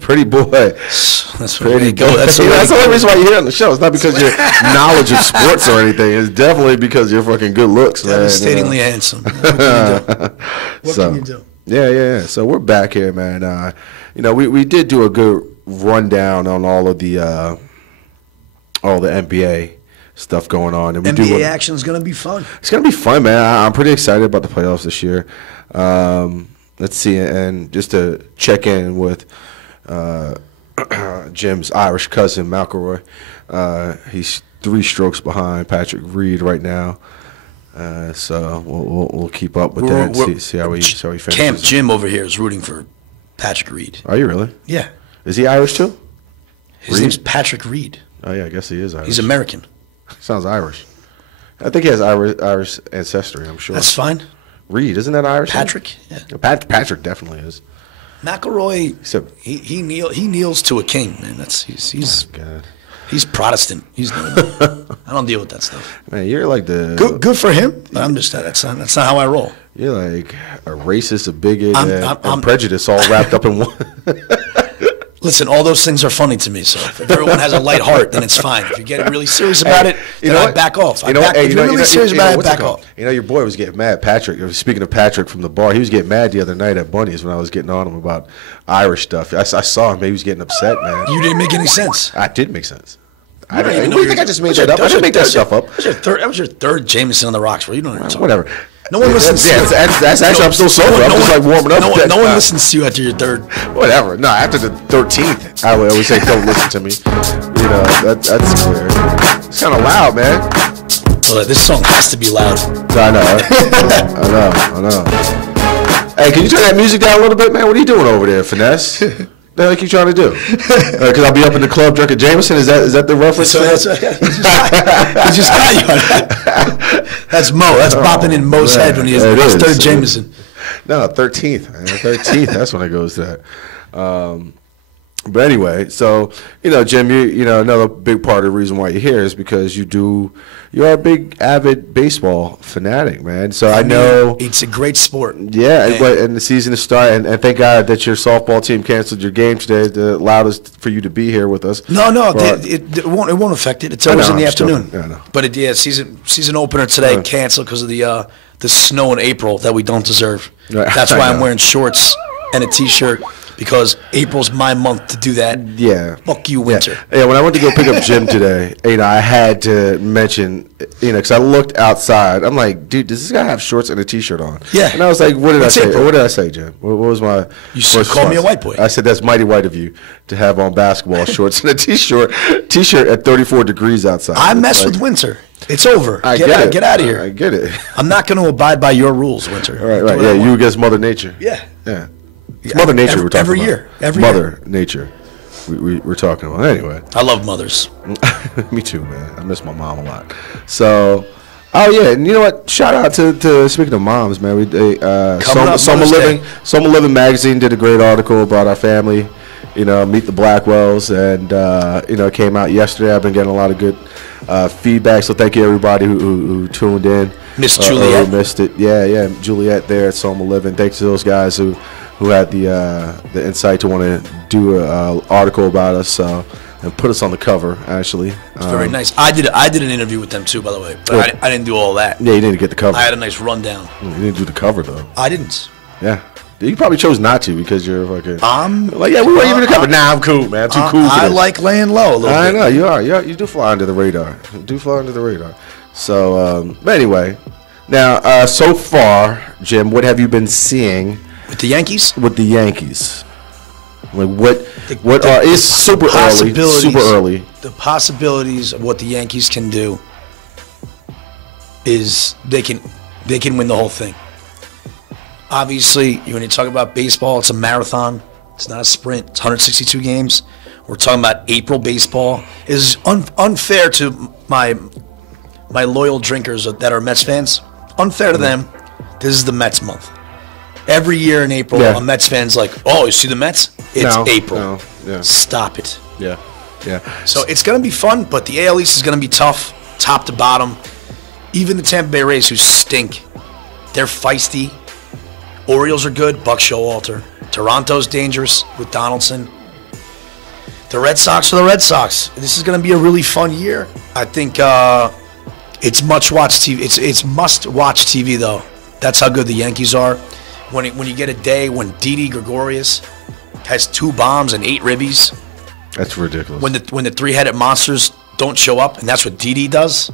pretty boy. That's pretty good. That's the only reason why you're here on the show. It's not because your knowledge of sports or anything. It's definitely because you're fucking good looks, man. Devastatingly handsome. What can you do? Yeah. So we're back here, man. We did do a good rundown on all the NBA stuff going on. And NBA action is going to be fun. It's going to be fun, man. I'm pretty excited about the playoffs this year. Let's see, and just to check in with Jim's Irish cousin, McElroy. He's 3 strokes behind Patrick Reed right now. So we'll keep up with that and see how he finishes. Camp Jim over here is rooting for Patrick Reed. Are you really? Yeah. Is he Irish too? His name's Patrick Reed. Oh, yeah, I guess he is Irish. He's American. Sounds Irish. I think he has Irish ancestry, I'm sure. That's fine. Reed, isn't that Irish? Patrick? Yeah. Patrick definitely is. McElroy, he kneels to a king, man. He's Protestant. I don't deal with that stuff. Man, you're like the good for him. I'm just that's not how I roll. You're like a racist, a bigot, and prejudice all wrapped up in one. Listen, all those things are funny to me. So if everyone has a light heart, then it's fine. If you get really serious about it, then I back off. If you're really serious about it, back off. Your boy was getting mad. Patrick, speaking of Patrick from the bar, he was getting mad the other night at Bunny's when I was getting on him about Irish stuff. I saw him. He was getting upset, man. You didn't make any sense. I did make sense. I don't even think I just made that up. I didn't make that stuff up. That was your third Jameson on the rocks. What are you doing? Whatever. No one listens to you. That's actually, I'm still sober. I'm just like warming up. No one listens to you after your third. Whatever. No, after the 13th, I would always say, don't listen to me. That's clear. It's kind of loud, man. Well, this song has to be loud. I know. Hey, can you turn that music down a little bit, man? What are you doing over there, Finesse? What the heck you trying to do? Because I'll be up in the club drinking Jameson. Is that the reference? He just got you on that. That's Mo. That's bopping in Mo's head when he has his third Jameson. No, 13th. 13th. That's when it goes to that. But anyway, so Jim, another big part of the reason why you're here is because you're a big avid baseball fanatic, man. So I know it's a great sport. Yeah, and the season is starting, and thank God that your softball team canceled your game today. That allowed us for you to be here with us. No, it won't affect it. It's always in the afternoon. I know. But season opener today canceled because of the snow in April that we don't deserve. Right. That's why I'm wearing shorts and a T-shirt. Because April's my month to do that. Yeah. Fuck you, winter. Yeah, when I went to go pick up Jim today, I had to mention, because I looked outside. I'm like, dude, does this guy have shorts and a T-shirt on? Yeah. And I was like, what did I say? What did I say, Jim? What was my You called me a white boy. I said, that's mighty white of you to have on basketball shorts and a T-shirt at 34 degrees outside. I mess with winter. It's over. Get out of here. I get it. I'm not going to abide by your rules, winter. Right. Yeah, you against Mother Nature. Yeah. It's Mother Nature we're talking every about. Every Mother year. Nature we're talking about. Anyway. I love mothers. Me too, man. I miss my mom a lot. So, and you know what? Shout out to speaking of moms, man. Summer Living magazine did a great article about our family. Meet the Blackwells, and it came out yesterday. I've been getting a lot of good feedback. So thank you everybody who tuned in. Miss Juliet. Who missed it. Yeah. Juliet there at Summer Living. Thanks to those guys who had the insight to want to do an article about us and put us on the cover. Actually, it's very nice. I did an interview with them too, by the way, but I didn't do all that. Yeah, you didn't get the cover. I had a nice rundown. You didn't do the cover though. I didn't. Yeah. You probably chose not to because you're fucking. We weren't even the cover. Nah, I'm cool, man. I'm too cool. I like laying low a little bit. I know you are. You do fly under the radar. So, but anyway, now so far, Jim, what have you been seeing with the Yankees? With the Yankees, like it's super early. The possibilities of what the Yankees can do is they can win the whole thing. Obviously, when you talk about baseball, it's a marathon. It's not a sprint. It's 162 games. We're talking about April baseball. It is unfair to my loyal drinkers that are Mets fans. Unfair to them. This is the Mets month. Every year in April, a Mets fan's like, oh, you see the Mets? It's April. No, yeah. Stop it. Yeah, yeah. So it's going to be fun, but the AL East is going to be tough, top to bottom. Even the Tampa Bay Rays, who stink, they're feisty. Orioles are good, Buck Showalter. Toronto's dangerous with Donaldson. The Red Sox are the Red Sox. This is going to be a really fun year. I think it's must-watch TV. It's must-watch TV, though. That's how good the Yankees are. When you get a day when Didi Gregorius has 2 bombs and 8 ribbies. That's ridiculous. When the three-headed monsters don't show up, and that's what Didi does.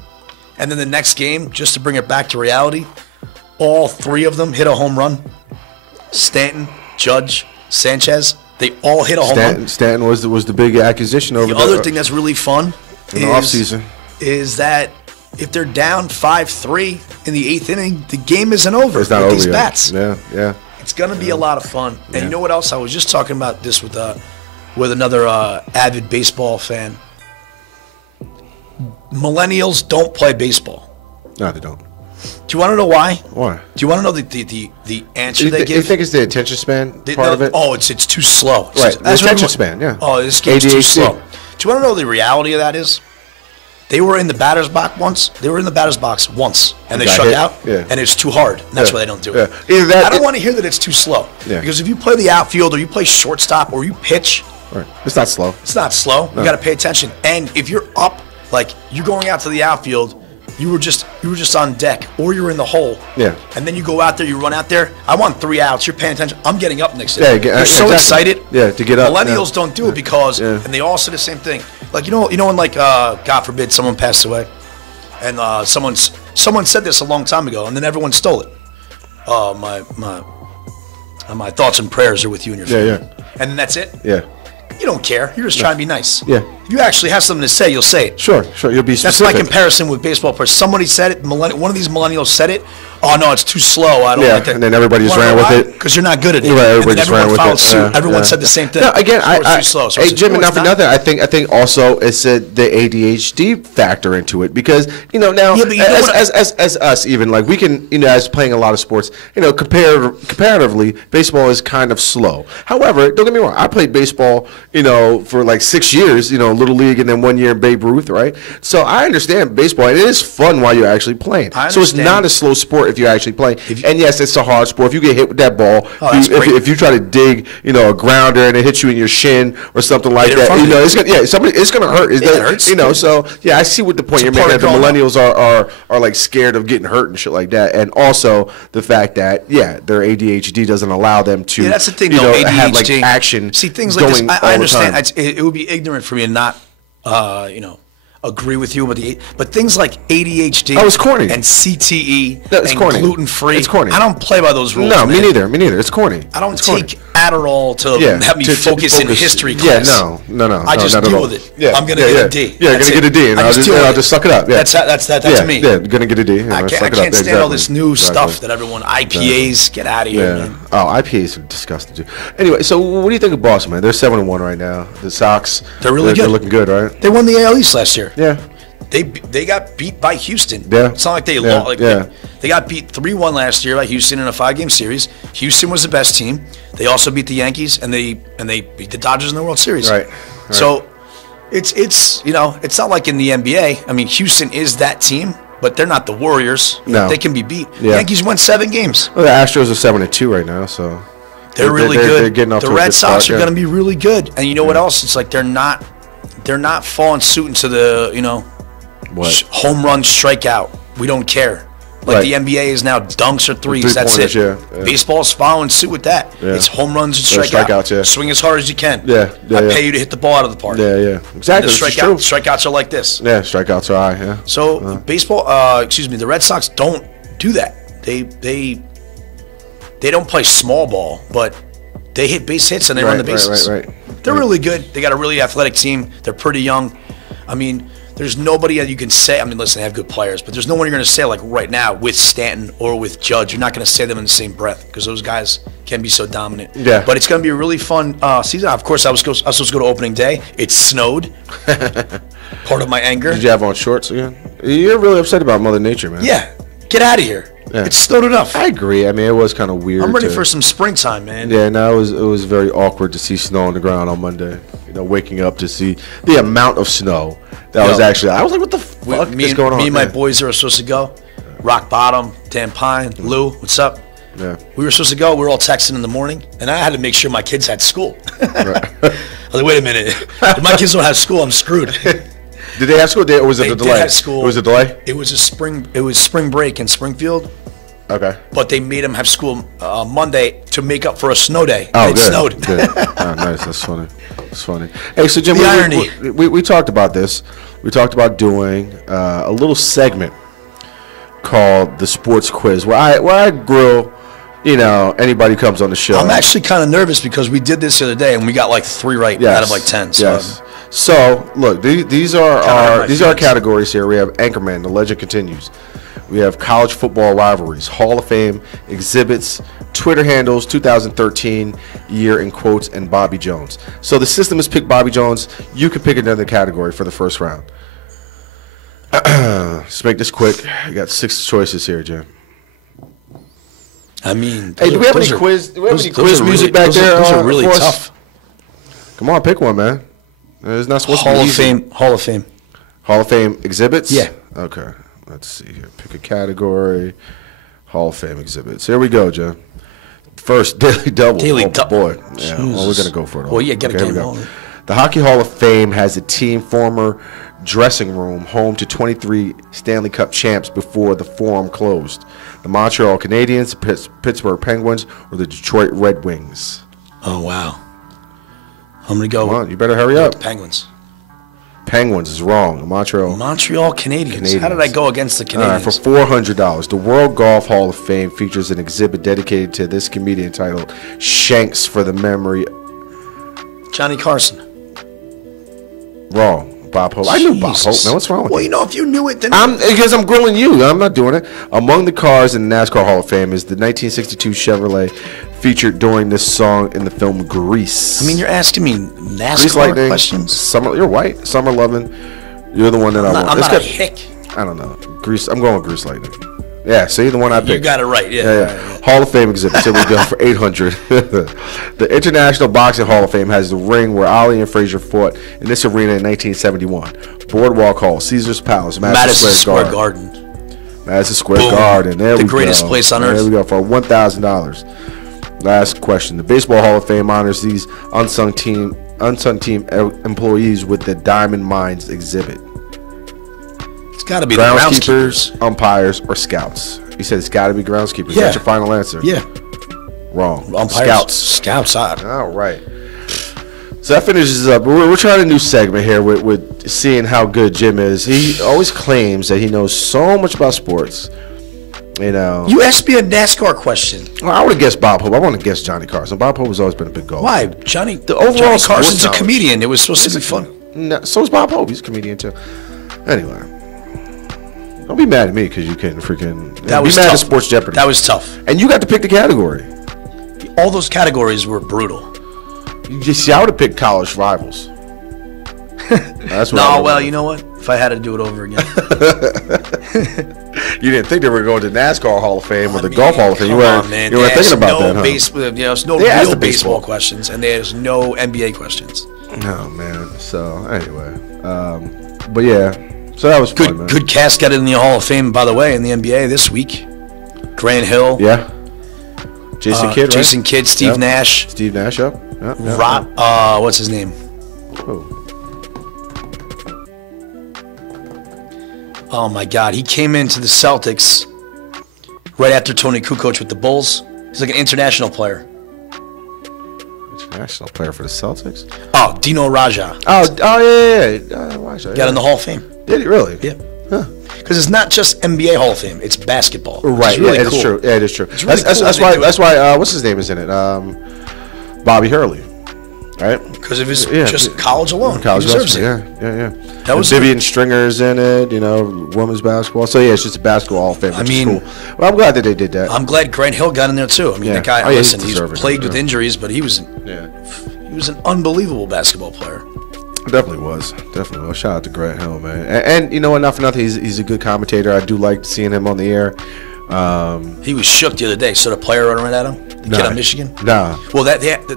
And then the next game, just to bring it back to reality, all 3 of them hit a home run. Stanton, Judge, Sanchez, they all hit a home run. Stanton was the big acquisition over the other thing that's really fun in the offseason is that if they're down 5-3 in the 8th inning, the game isn't over it's not with over these yet. bats. Yeah. It's going to be a lot of fun. And you know what else? I was just talking about this with another avid baseball fan. Millennials don't play baseball. No, they don't. Do you want to know why? Why? Do you want to know the answer they give? You think it's the attention span part of it? Oh, it's too slow. Right, the attention span, yeah. Oh, this game's too slow. Do you want to know the reality of that is? They were in the batter's box once. And they struck out. Yeah. And it's too hard. And that's why they don't do it. Yeah. Either that, I don't want to hear that it's too slow. Yeah. Because if you play the outfield or you play shortstop or you pitch, right. It's not slow. It's not slow. No. You got to pay attention. And if you're up, like you're going out to the outfield, you were just on deck or you're in the hole. Yeah. And then you go out there, you run out there. I want 3 outs. You're paying attention. I'm getting up next day. Yeah, you're so excited. Yeah, to get up. Millennials don't do it because, and they all say the same thing. Like you know when like God forbid someone passed away, and someone said this a long time ago, and then everyone stole it. My thoughts and prayers are with you and your family. Yeah. And then that's it. Yeah. You don't care. You're just trying to be nice. Yeah. If you actually have something to say, you'll say it. Sure. You'll be specific. That's my comparison with baseball players. Somebody said it. One of these millennials said it. Oh no, it's too slow. I don't like that. And then everybody just ran with it because you're not good at it. Right, everybody just ran with it. Suit. Everyone said the same thing. No, again, it's too slow. So hey Jim, not for nothing. I think also it's the ADHD factor into it because now as us even like we can as playing a lot of sports comparatively baseball is kind of slow. However, don't get me wrong. I played baseball for like 6 years little league and then 1 year Babe Ruth, right? So I understand baseball. It is fun while you're actually playing. So it's not a slow sport if you're actually playing. And yes, it's a hard sport. If you get hit with that ball, if you try to dig, a grounder and it hits you in your shin or something like that, it's gonna hurt. It hurts. So yeah, I see what the point you're making. That the millennials are like scared of getting hurt and shit like that, and also the fact that their ADHD doesn't allow them to. Yeah, that's the thing. ADHD, have like action. See things like this. I understand. It would be ignorant for me to not, agree with you, but things like ADHD it's corny. and CTE and corny. gluten-free. It's corny. I don't play by those rules. No, man. Me neither. It's corny. I don't take Adderall to have me focus in history class. No. I just deal with it. Yeah, I'm gonna get a D. Yeah, you're gonna get a D, and I'll just suck it up. Yeah. That's me. Yeah, gonna get a D. I can't stand all this new stuff that everyone IPAs. Get out of here, man. Oh, IPAs are disgusting too. Anyway, so what do you think of Boston, man? They're 7-1 right now. The Sox, they're really good. They're looking good, right? They won the AL East last year. Yeah. They got beat by Houston. Yeah. It's not like they lost. They got beat 3-1 last year by Houston in a 5-game series. Houston was the best team. They also beat the Yankees and they beat the Dodgers in the World Series. Right. So it's not like in the NBA. I mean, Houston is that team, but they're not the Warriors. No. They can be beat. Yeah. Yankees won 7 games. Well, the Astros are 7-2 right now, so they're really good. They're getting off the to a Red good Sox start, are going to be really good. And you know what else? It's like they're not following suit into the home run strikeout. We don't care. Like the NBA is now dunks or threes. That's it. Yeah. Baseball's following suit with that. Yeah. It's home runs and strikeouts. Yeah. Swing as hard as you can. Yeah. I pay you to hit the ball out of the park. Yeah. Exactly. Strikeouts are like this. Yeah, strikeouts are high. Yeah. So baseball. The Red Sox don't do that. They don't play small ball, but they hit base hits and they run the bases. Right. They're really good. They got a really athletic team. They're pretty young. I mean, There's nobody that you can say. I mean, listen, they have good players, but there's no one you're going to say like right now with Stanton or with Judge. You're not going to say them in the same breath because those guys can be so dominant. Yeah. But it's going to be a really fun season. Of course, I was supposed to go to opening day. It snowed. Part of my anger. Did you have on shorts again? You're really upset about Mother Nature, man. Yeah. Get out of here. Yeah. It snowed enough. I agree. I mean, it was kind of weird. I'm ready for some springtime, man. Yeah, no, it was very awkward to see snow on the ground on Monday. You know, waking up to see the amount of snow that was actually. I was like, what the fuck is going on? Me and my boys are supposed to go. Rock Bottom, Dan Pine, Lou, what's up? Yeah. We were supposed to go. We were all texting in the morning, and I had to make sure my kids had school. Right. I was like, wait a minute. If my kids don't have school, I'm screwed. Did they have school? Or was it a delay? They had school. It was a delay? It was spring break in Springfield. Okay. But they made them have school Monday to make up for a snow day. Oh, it snowed. Good. Oh, nice. That's funny. That's funny. Hey, so Jim, irony. We talked about this. We talked about doing a little segment called the Sports Quiz, where I grill, anybody comes on the show. I'm actually kind of nervous because we did this the other day and we got like 3 right out of like 10. So yes. So look, these are our categories here. We have Anchorman, The Legend Continues. We have college football rivalries, Hall of Fame exhibits, Twitter handles, 2013 year in quotes, and Bobby Jones. So the system is pick Bobby Jones. You can pick another category for the first round. Let's make this quick. You got 6 choices here, Jim. I mean, hey, do we have any quiz? Do we have any quiz music back there? Those are really tough. Come on, pick one, man. It's not supposed to be easy. Hall of Fame. Hall of Fame exhibits? Yeah. Okay. Let's see here. Pick a category. Hall of Fame exhibits. Here we go, Jim. First, Daily Double. Daily Double. Boy. Yeah, well, we're going to go for it all. Well, yeah, get a game on. The Hockey Hall of Fame has a team former dressing room home to 23 Stanley Cup champs before the Forum closed. The Montreal Canadiens, Pittsburgh Penguins, or the Detroit Red Wings. Oh, wow. I'm going to go. Come on, you better hurry up. Penguins. Penguins is wrong. Montreal Canadiens. How did I go against the Canadiens? For $400, the World Golf Hall of Fame features an exhibit dedicated to this comedian titled Shanks for the Memory. Johnny Carson. Wrong. Bob Hope. I knew Bob Hope, man. What's wrong with you? Well, if you knew it, then... Because I'm grilling you. I'm not doing it. Among the cars in the NASCAR Hall of Fame is the 1962 Chevrolet featured during this song in the film Grease. I mean, you're asking me NASCAR questions? You're white. Summer Lovin'. You're the one that I want. I'm not a hick. I don't know. Grease. I'm going with Grease Lightning. Yeah, see, the one I picked. You got it right, yeah. Right. Hall of Fame exhibits. Here we go for $800. The International Boxing Hall of Fame has the ring where Ali and Frazier fought in this arena in 1971. Boardwalk Hall, Caesar's Palace, Madison Square Garden. Madison Square Garden. There we go. The greatest place on earth. There we go for $1,000. Last question. The Baseball Hall of Fame honors these unsung team employees with the Diamond Mines exhibit. It's got to be the groundskeepers, umpires, or scouts. You said it's got to be groundskeepers. Yeah. That's your final answer. Yeah. Wrong. Umpires. Scouts. All right. So that finishes up. We're trying a new segment here with seeing how good Jim is. He always claims that he knows so much about sports. You asked me a NASCAR question. Well, I would have guessed Bob Hope. I want to guess Johnny Carson. Bob Hope has always been a big golfer. Why? Johnny Carson's a comedian. It was supposed to be fun. No, so is Bob Hope. He's a comedian too. Anyway. Don't be mad at me because you couldn't freaking... That was be mad tough. at Sports Jeopardy. That was tough. And you got to pick the category. All those categories were brutal. You see, I would have picked college rivals. That's what you know what? If I had to do it over again. You didn't think they were going to NASCAR Hall of Fame or the Golf Hall of Fame. You weren't thinking about that, huh? There's no real baseball questions, and there's no NBA questions. Oh, man. So, anyway. But, yeah. So that was fun, man. Good cast got in the Hall of Fame, by the way, in the NBA this week. Grant Hill. Yeah. Jason Kidd, right? Jason Kidd, Steve Nash. Steve Nash, yep. What's his name? Oh, my God. He came into the Celtics right after Tony Kukoc with the Bulls. He's like an international player. International player for the Celtics? Oh, Dino Raja. Oh, yeah. Raja, got in the Hall of Fame. Did he really? Yeah. Huh. Because it's not just NBA Hall of Fame; it's basketball. Right. Really it's true. Yeah, it is true. That's why. What's his name is in it? Bobby Hurley. Right? Because of his just college alone. College he deserves it. Yeah. That was Vivian Stringer's in it, women's basketball. So, it's just a basketball Hall of Fame, which is cool. Well, I'm glad that they did that. I'm glad Grant Hill got in there, too. I mean, that guy, listen, he's plagued with injuries, but he was an unbelievable basketball player. Definitely was. Shout out to Grant Hill, man. And you know what? Not for nothing, he's a good commentator. I do like seeing him on the air. He was shook the other day. So the player running at him, the kid on Michigan. Nah. Well,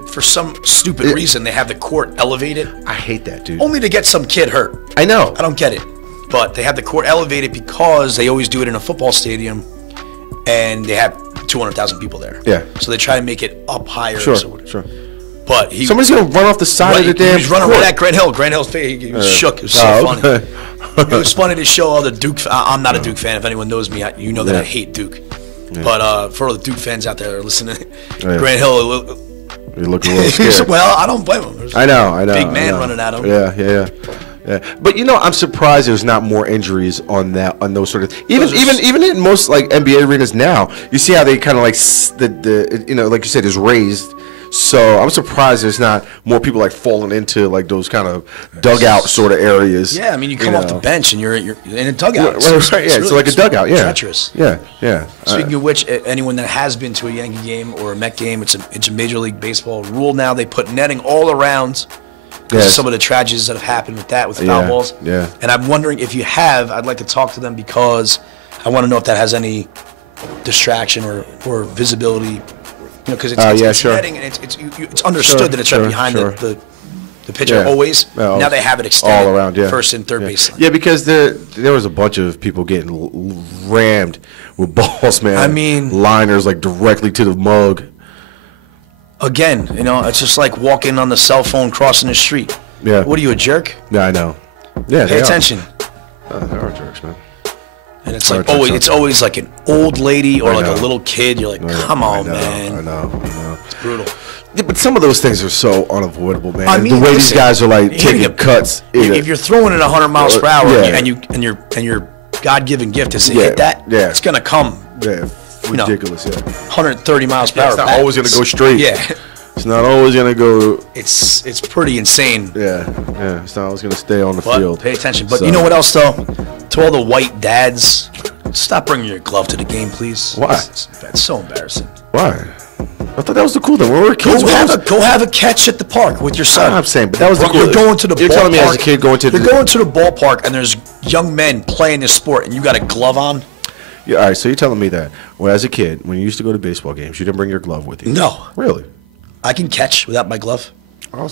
for some stupid reason they have the court elevated. I hate that, dude. Only to get some kid hurt. I know. I don't get it. But they have the court elevated because they always do it in a football stadium, and they have 200,000 people there. Yeah. So they try to make it up higher. Sure. But somebody's gonna run off the side of the damn. He was running right at Grant Hill. Grant Hill's face, he was shook. It was so funny. It was funny to show all the Duke. I'm not a Duke fan. If anyone knows me, you know that I hate Duke. Yeah. But for all the Duke fans out there listening, Grant Hill. You look a little scared. Well, I don't blame him. There's I know. Big man running at him. Yeah. But I'm surprised there's not more injuries on those sort of even in most like NBA arenas now. You see how they kind of like like you said, is raised. So I'm surprised there's not more people like falling into like those kind of dugout sort of areas. Yeah, I mean you come off the bench and you're in a dugout. Right, it's like a dugout. Yeah, treacherous. Yeah. Speaking of which, anyone that has been to a Yankee game or a Met game, it's a Major League Baseball rule now. They put netting all around. Because of some of the tragedies that have happened with that, with foul balls. Yeah. And I'm wondering if you have, I'd like to talk to them because I want to know if that has any distraction or visibility. Because it's netting and it's understood that it's right behind the pitcher always. Now they have it extended all around, first and third baseline. Yeah, because there was a bunch of people getting rammed with balls, man. I mean, liners like directly to the mug. Again, it's just like walking on the cell phone crossing the street. Yeah. What are you, a jerk? Yeah, I know. Yeah, Pay attention. They are jerks, man. And it's like always like an old lady or like a little kid. You're like, come on, man. I know. It's brutal. Yeah, but some of those things are so unavoidable, man. I mean, the way these guys are like taking cuts. If you're throwing it 100 miles per hour and your God-given gift is to hit that, it's gonna come. Yeah, ridiculous. 130 miles per hour. It's not always gonna go straight. Yeah. It's not always gonna go. It's pretty insane. Yeah. It's not always gonna stay on the field. Pay attention. But you know what else though? To all the white dads, stop bringing your glove to the game, please. Why? That's so embarrassing. Why? I thought that was the cool thing. When we were kids, go have a catch at the park with your son. I'm saying, but that was the cool. You're going to the ballpark. You're telling me as a kid going to. You're going to the ballpark and there's young men playing this sport and you got a glove on. Yeah. All right. So you're telling me that as a kid, when you used to go to baseball games, you didn't bring your glove with you? No. Really? I can catch without my glove. And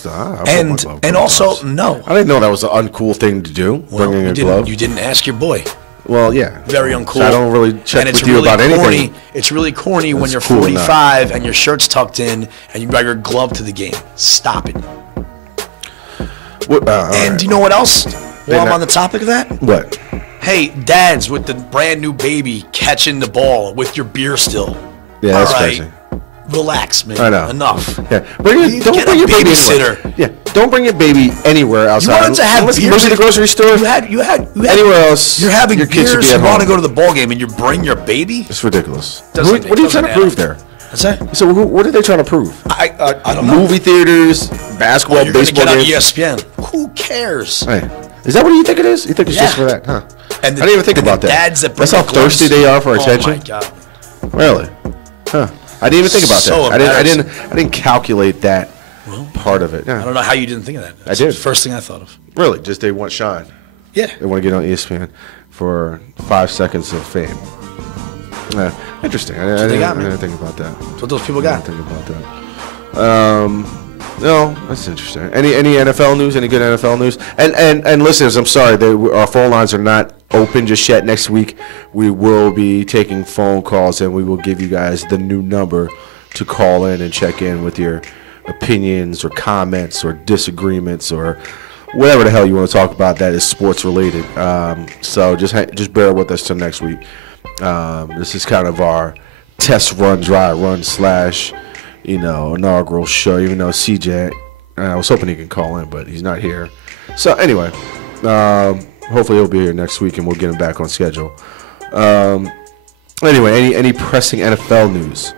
also, no. I didn't know that was an uncool thing to do, bringing a glove. You didn't ask your boy. Well, yeah. Very uncool. So I don't really check with you about anything. It's really corny when you're 45 and your shirt's tucked in and you brought your glove to the game. Stop it. And do you know what else? While I'm on the topic of that? What? Hey, dads with the brand new baby catching the ball with your beer still. Yeah, that's crazy. Relax, man. I know. Enough. Yeah. Don't bring your baby anywhere. Yeah. Don't bring your baby anywhere outside. You wanted to have beers maybe the grocery store. You had anywhere else. You're having your beers. Kids should be You want to go to the ball game and you bring your baby? It's ridiculous. What are you trying to prove there? What's that? So what are they trying to prove? I don't know. Movie theaters, basketball, baseball games. You're gonna get on ESPN. Who cares? Hey, is that what you think it is? You think it's just for that? Huh? I didn't even think about that. Dads that bring That's how thirsty they are for attention. Oh my God. Really? Huh? I didn't even think about that. I didn't calculate that part of it. Yeah. I don't know how you didn't think of that. I did. The first thing I thought of. Really? Just they want shine. Yeah. They want to get on ESPN for 5 seconds of fame. Yeah. Interesting. I didn't think about that. That's what those people got. I didn't think about that. No, that's interesting. Any NFL news? Any good NFL news? And listeners, I'm sorry, our phone lines are not open just yet. Next week, we will be taking phone calls, and we will give you guys the new number to call in and check in with your opinions or comments or disagreements or whatever the hell you want to talk about that is sports related. So just bear with us till next week. This is kind of our test run, dry run / inaugural show, even though CJ, I was hoping he can call in, but he's not here. So anyway, hopefully he'll be here next week and we'll get him back on schedule. Anyway, any pressing NFL news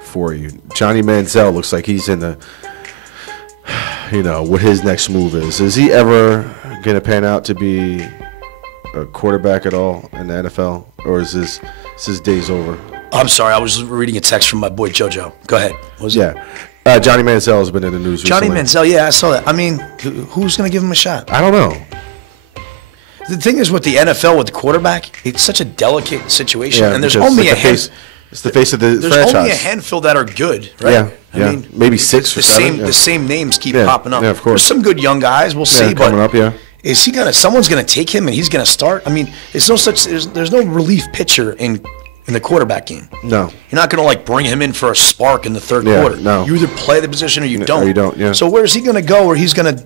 for you? Johnny Manziel looks like he's in the what his next move is. Is he ever going to pan out to be a quarterback at all in the NFL, or is his days over? I'm sorry, I was reading a text from my boy JoJo. Go ahead. What was it? Johnny Manziel has been in the news Johnny recently. Manziel, I saw that. I mean, who's going to give him a shot? I don't know. The thing is with the NFL, with the quarterback, it's such a delicate situation, and there's only it's the face of the franchise. There's only a handful that are good, right? Yeah, I mean, maybe 6 or 7. The same names keep popping up. Yeah, of course. There's some good young guys. We'll see, but coming up, is he gonna? Someone's gonna take him, and he's gonna start. I mean, there's no relief pitcher in the quarterback game. No, you're not gonna bring him in for a spark in the third quarter. No, you either play the position or you don't. Or you don't. Yeah. So where's he gonna go? Where he's gonna,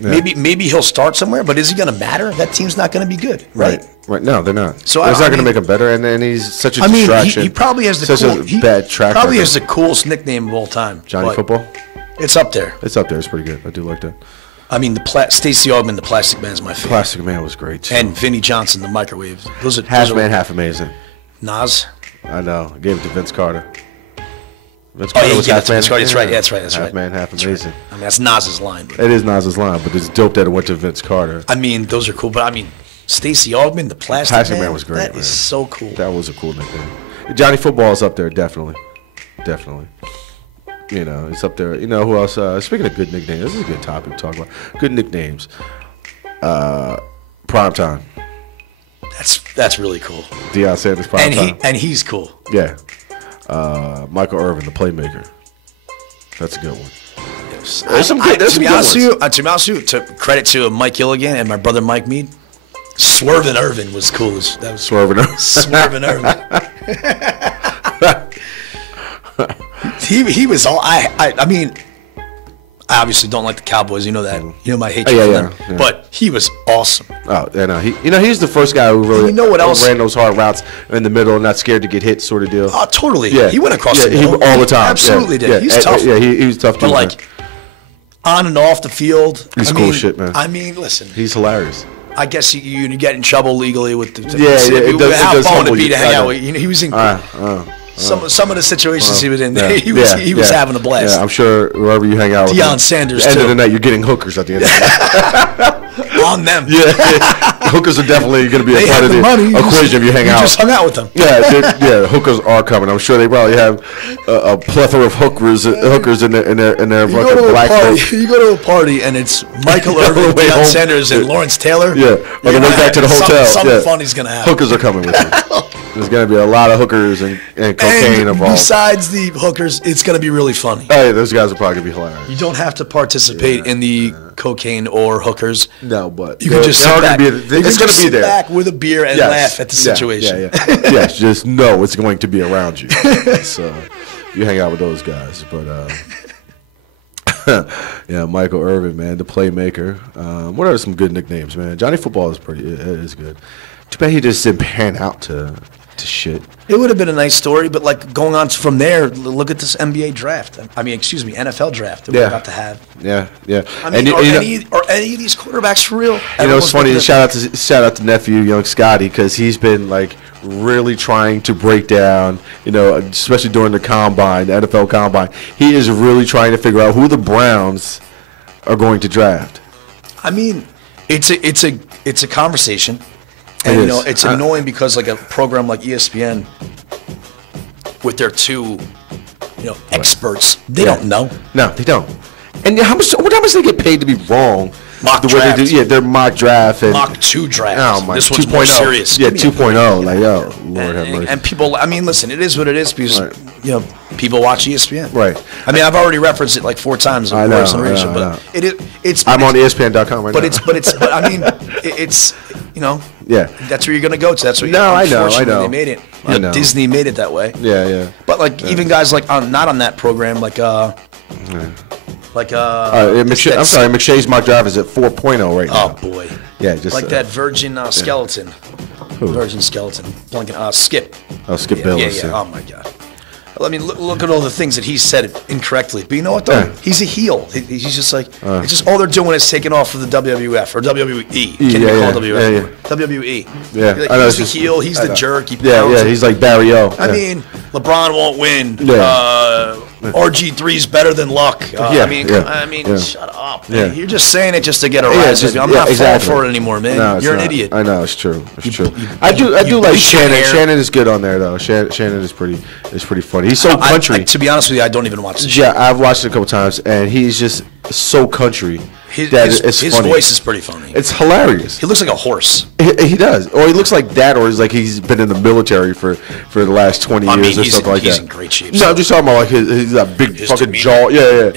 maybe he'll start somewhere, but is he gonna matter? That team's not gonna be good, right? Right. No, they're not. So it's not going to make him better, and he's such a distraction. He probably has the bad track probably record. has the coolest nickname of all time. Johnny Football. It's up there. It's up there. It's pretty good. I do like that. I mean, Stacey Augmon, the Plastic Man, is my favorite. Plastic Man was great too. And Vinnie Johnson, the Microwave. Those are half man, half amazing. Nas. I know. I gave it to Vince Carter. Vince Carter was half man. That's right. That's right. Half man, half amazing. Right. I mean, that's Nas's line. It is Nas's line, but it's dope that it went to Vince Carter. I mean, those are cool, but I mean, Stacey Augmon, the Plastic Man was great. That is so cool. That was a cool nickname. Johnny Football is up there, definitely. It's up there. You know who else? Speaking of good nicknames, this is a good topic to talk about. Good nicknames. Primetime. That's really cool. Deion Sanders Primetime. And he's cool. Yeah. Michael Irvin, the playmaker. That's a good one. There's some good ones. To be honest with you, to credit to Mike Gilligan and my brother Mike Mead, Swervin' Irvin was cool. That was Swervin' Irvin. Swervin' Irvin. he was all. I mean, I obviously don't like the Cowboys. You know that. You know my hatred for them. Yeah. But he was awesome. Oh, yeah, no. He's the first guy who really ran those hard routes in the middle and not scared to get hit, sort of deal. Oh, totally. Yeah. He went across the middle all the time. Absolutely did. He's tough. Yeah, he was tough too. But on and off the field, he's cool shit, man. I mean, listen. He's hilarious. I guess you get in trouble legally with the it does how humble to be you. to hang out with. He was in some of the situations he was in. He was having a blast. Yeah, I'm sure wherever you hang out with Deion Sanders. At the end of the night, you're getting hookers at the end of the night. On them. Yeah. Hookers are definitely going to be a part of the equation if you hang out. You just hung out with them. Yeah, hookers are coming. I'm sure they probably have a plethora of hookers in their fucking black coat. You go to a party and it's Michael Irvin, Deion Sanders, and Lawrence Taylor. Yeah, on the way back to the hotel. Something funny's going to happen. Hookers are coming with you. There's going to be a lot of hookers and cocaine involved. Besides the hookers, it's going to be really funny. Hey, those guys are probably going to be hilarious. You don't have to participate in the cocaine or hookers. No, but you can just sit back. It's going to be there. Back with a beer and laugh at the situation. Yes, just know it's going to be around you. So you hang out with those guys. But Michael Irvin, man, the playmaker. What are some good nicknames, man? Johnny Football is is good. Too bad he just didn't pan out to shit. It would have been a nice story, but going on from there, look at this NBA draft. NFL draft that we're about to have. Yeah. I mean, are any of these quarterbacks for real? It's funny. Shout out to nephew, young Scotty, because he's been really trying to break down. Especially during the combine, the NFL combine, he is really trying to figure out who the Browns are going to draft. I mean, it's a conversation. And it's annoying because a program like ESPN with their two experts, they don't know. No, they don't. And how much they get paid to be wrong? Mock draft. Way they do, their mock draft. And, mock 2 draft. Oh my, this one's more serious. Yeah, 2.0. Lord have mercy. And people, listen, it is what it is because, people watch ESPN. Right. I mean, I've already referenced it 4 times. I know. But it's. I'm on ESPN.com right now. But I mean, it's, Yeah. That's where you're going to go to. That's what I know. They made it. Disney made it that way. Yeah. But even guys not on that program, McShay's mock draft is at 4.0 right now. Oh boy. Yeah, just that virgin skeleton. Who? Virgin skeleton. Skip. Oh, Skip Bayless. Yeah. Oh my God. I mean, look at all the things that he said incorrectly. But you know what, though? Yeah. He's a heel. He's just like, it's just all they're doing is taking off for the WWF or WWE. Can't even call WWF. WWE. Yeah. Like, he's the heel. He's the jerk. He he's like Barry O. I mean, LeBron won't win. RG3's better than Luck. I mean, shut up. Man. You're just saying it just to get a rise. I'm not falling for it anymore, man. No, you're an idiot. I know, it's true. It's true. I do like Shannon. Shannon is good on there, though. Shannon is pretty funny. He's so country. To be honest with you, I don't even watch the show. Yeah, I've watched it a couple times, and he's just so country. His voice is pretty funny. It's hilarious. He looks like a horse. He does. Or he looks like that, or he's like he's been in the military for the last 20 years or something like that. He's in great shape. No, I'm just talking about like he's that big fucking jaw. Yeah.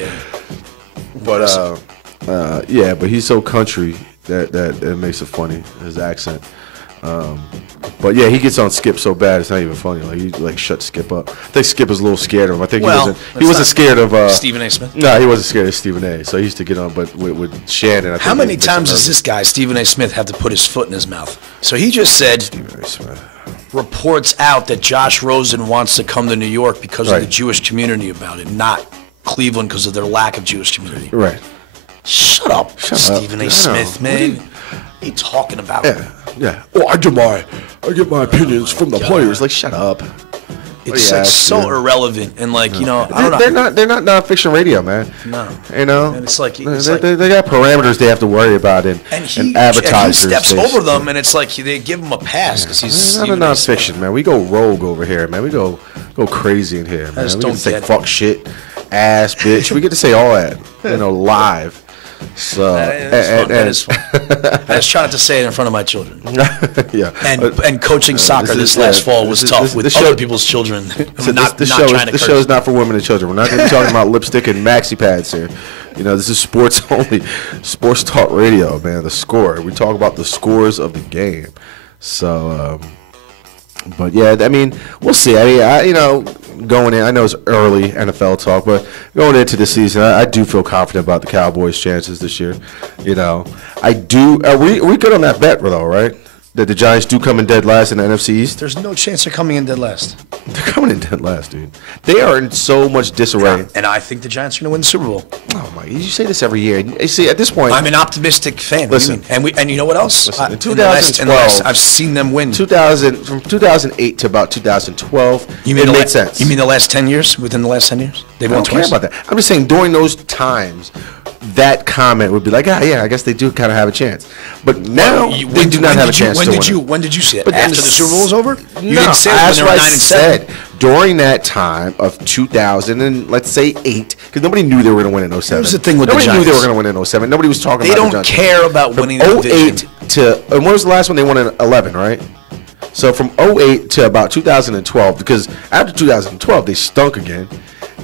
But but he's so country that it makes it funny, his accent. But yeah, he gets on Skip so bad it's not even funny. Like he shut Skip up. I think Skip was a little scared of him. I think he wasn't scared of Stephen A. Smith. No, he wasn't scared of Stephen A. So he used to get on, but with Shannon. I think how many times does this guy Stephen A. Smith have to put his foot in his mouth? So he just said Stephen A. Smith reports out that Josh Rosen wants to come to New York because of the Jewish community about it, not Cleveland because of their lack of Jewish community. Right. Shut up, Stephen A. Smith, man. What are you talking about? Yeah. Oh, I get my opinions from the players. Like, shut up. It's like so irrelevant and like I don't know. They're not nonfiction radio, man. No. You know. And it's like they got parameters they have to worry about and advertisers. And he steps over them, and it's like they give him a pass because he's not a nonfiction, man. We go rogue over here, man. We go crazy in here, man. We get to say fuck shit, ass, bitch. We get to say all that, live. So that is fun. I was trying to say it in front of my children. Yeah. And coaching soccer this last fall was tough with other people's children. The show is not for women and children. We're not going to be talking about lipstick and maxi pads here. This is sports only, sports talk radio, man. The score. We talk about the scores of the game. So. But yeah, I mean, we'll see. I mean, going in, I know it's early NFL talk, but going into the season, I do feel confident about the Cowboys' chances this year. I do. Are we good on that bet, though, right? That the Giants do come in dead last in the NFC East? There's no chance they're coming in dead last. They're coming in dead last, dude. They are in so much disarray. And I think the Giants are going to win the Super Bowl. Oh, my. You say this every year. You see, at this point. I'm an optimistic fan. Listen. And you know what else? Listen, in 2012. I've seen them win. From 2008 to about 2012, it made sense. You mean the last 10 years? Within the last 10 years? They've won twice? I don't care about that. I'm just saying during those times, that comment would be like, I guess they do kind of have a chance. But now they do not have a chance to win. When did you see it? After the Super Bowl was over? You didn't say it when they were 9-7. During that time of 2000 and let's say 8, because nobody knew they were going to win in 07. Here's the thing with nobody the Giants. knew they were going to win in 07. Nobody was talking about it. They don't care about winning the division. 08 to, and when was the last one they won in 11, right? So from 08 to about 2012, because after 2012 they stunk again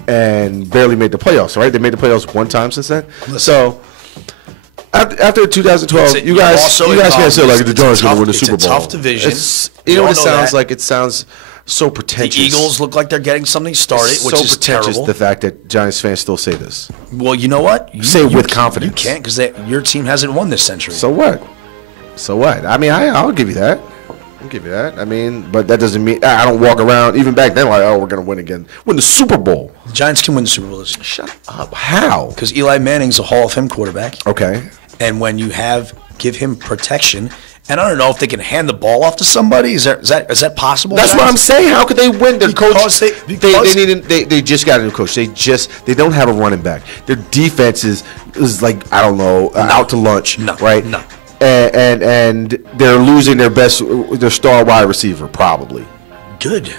and barely made the playoffs, right? They made the playoffs one time since then. So after 2012, you guys can't say like the Giants going to win the Super Bowl. It's a tough division. You know what it sounds like? It sounds so pretentious. The Eagles look like they're getting something started, which is terrible. The fact that Giants fans still say this. Well, you know what? You say it with confidence. You can't because your team hasn't won this century. So what? I mean, I'll give you that. I mean, but that doesn't mean I don't walk around even back then like, we're going to win again. Win the Super Bowl. The Giants can win the Super Bowl this year. Shut up. How? Because Eli Manning's a Hall of Fame quarterback. Okay. And when you give him protection, and I don't know if they can hand the ball off to somebody. Is that possible? That's what I'm saying. How could they win? Their coach. They just got a new coach. They don't have a running back. Their defense is like I don't know out to lunch. No, right? No. And they're losing their star wide receiver probably. Good.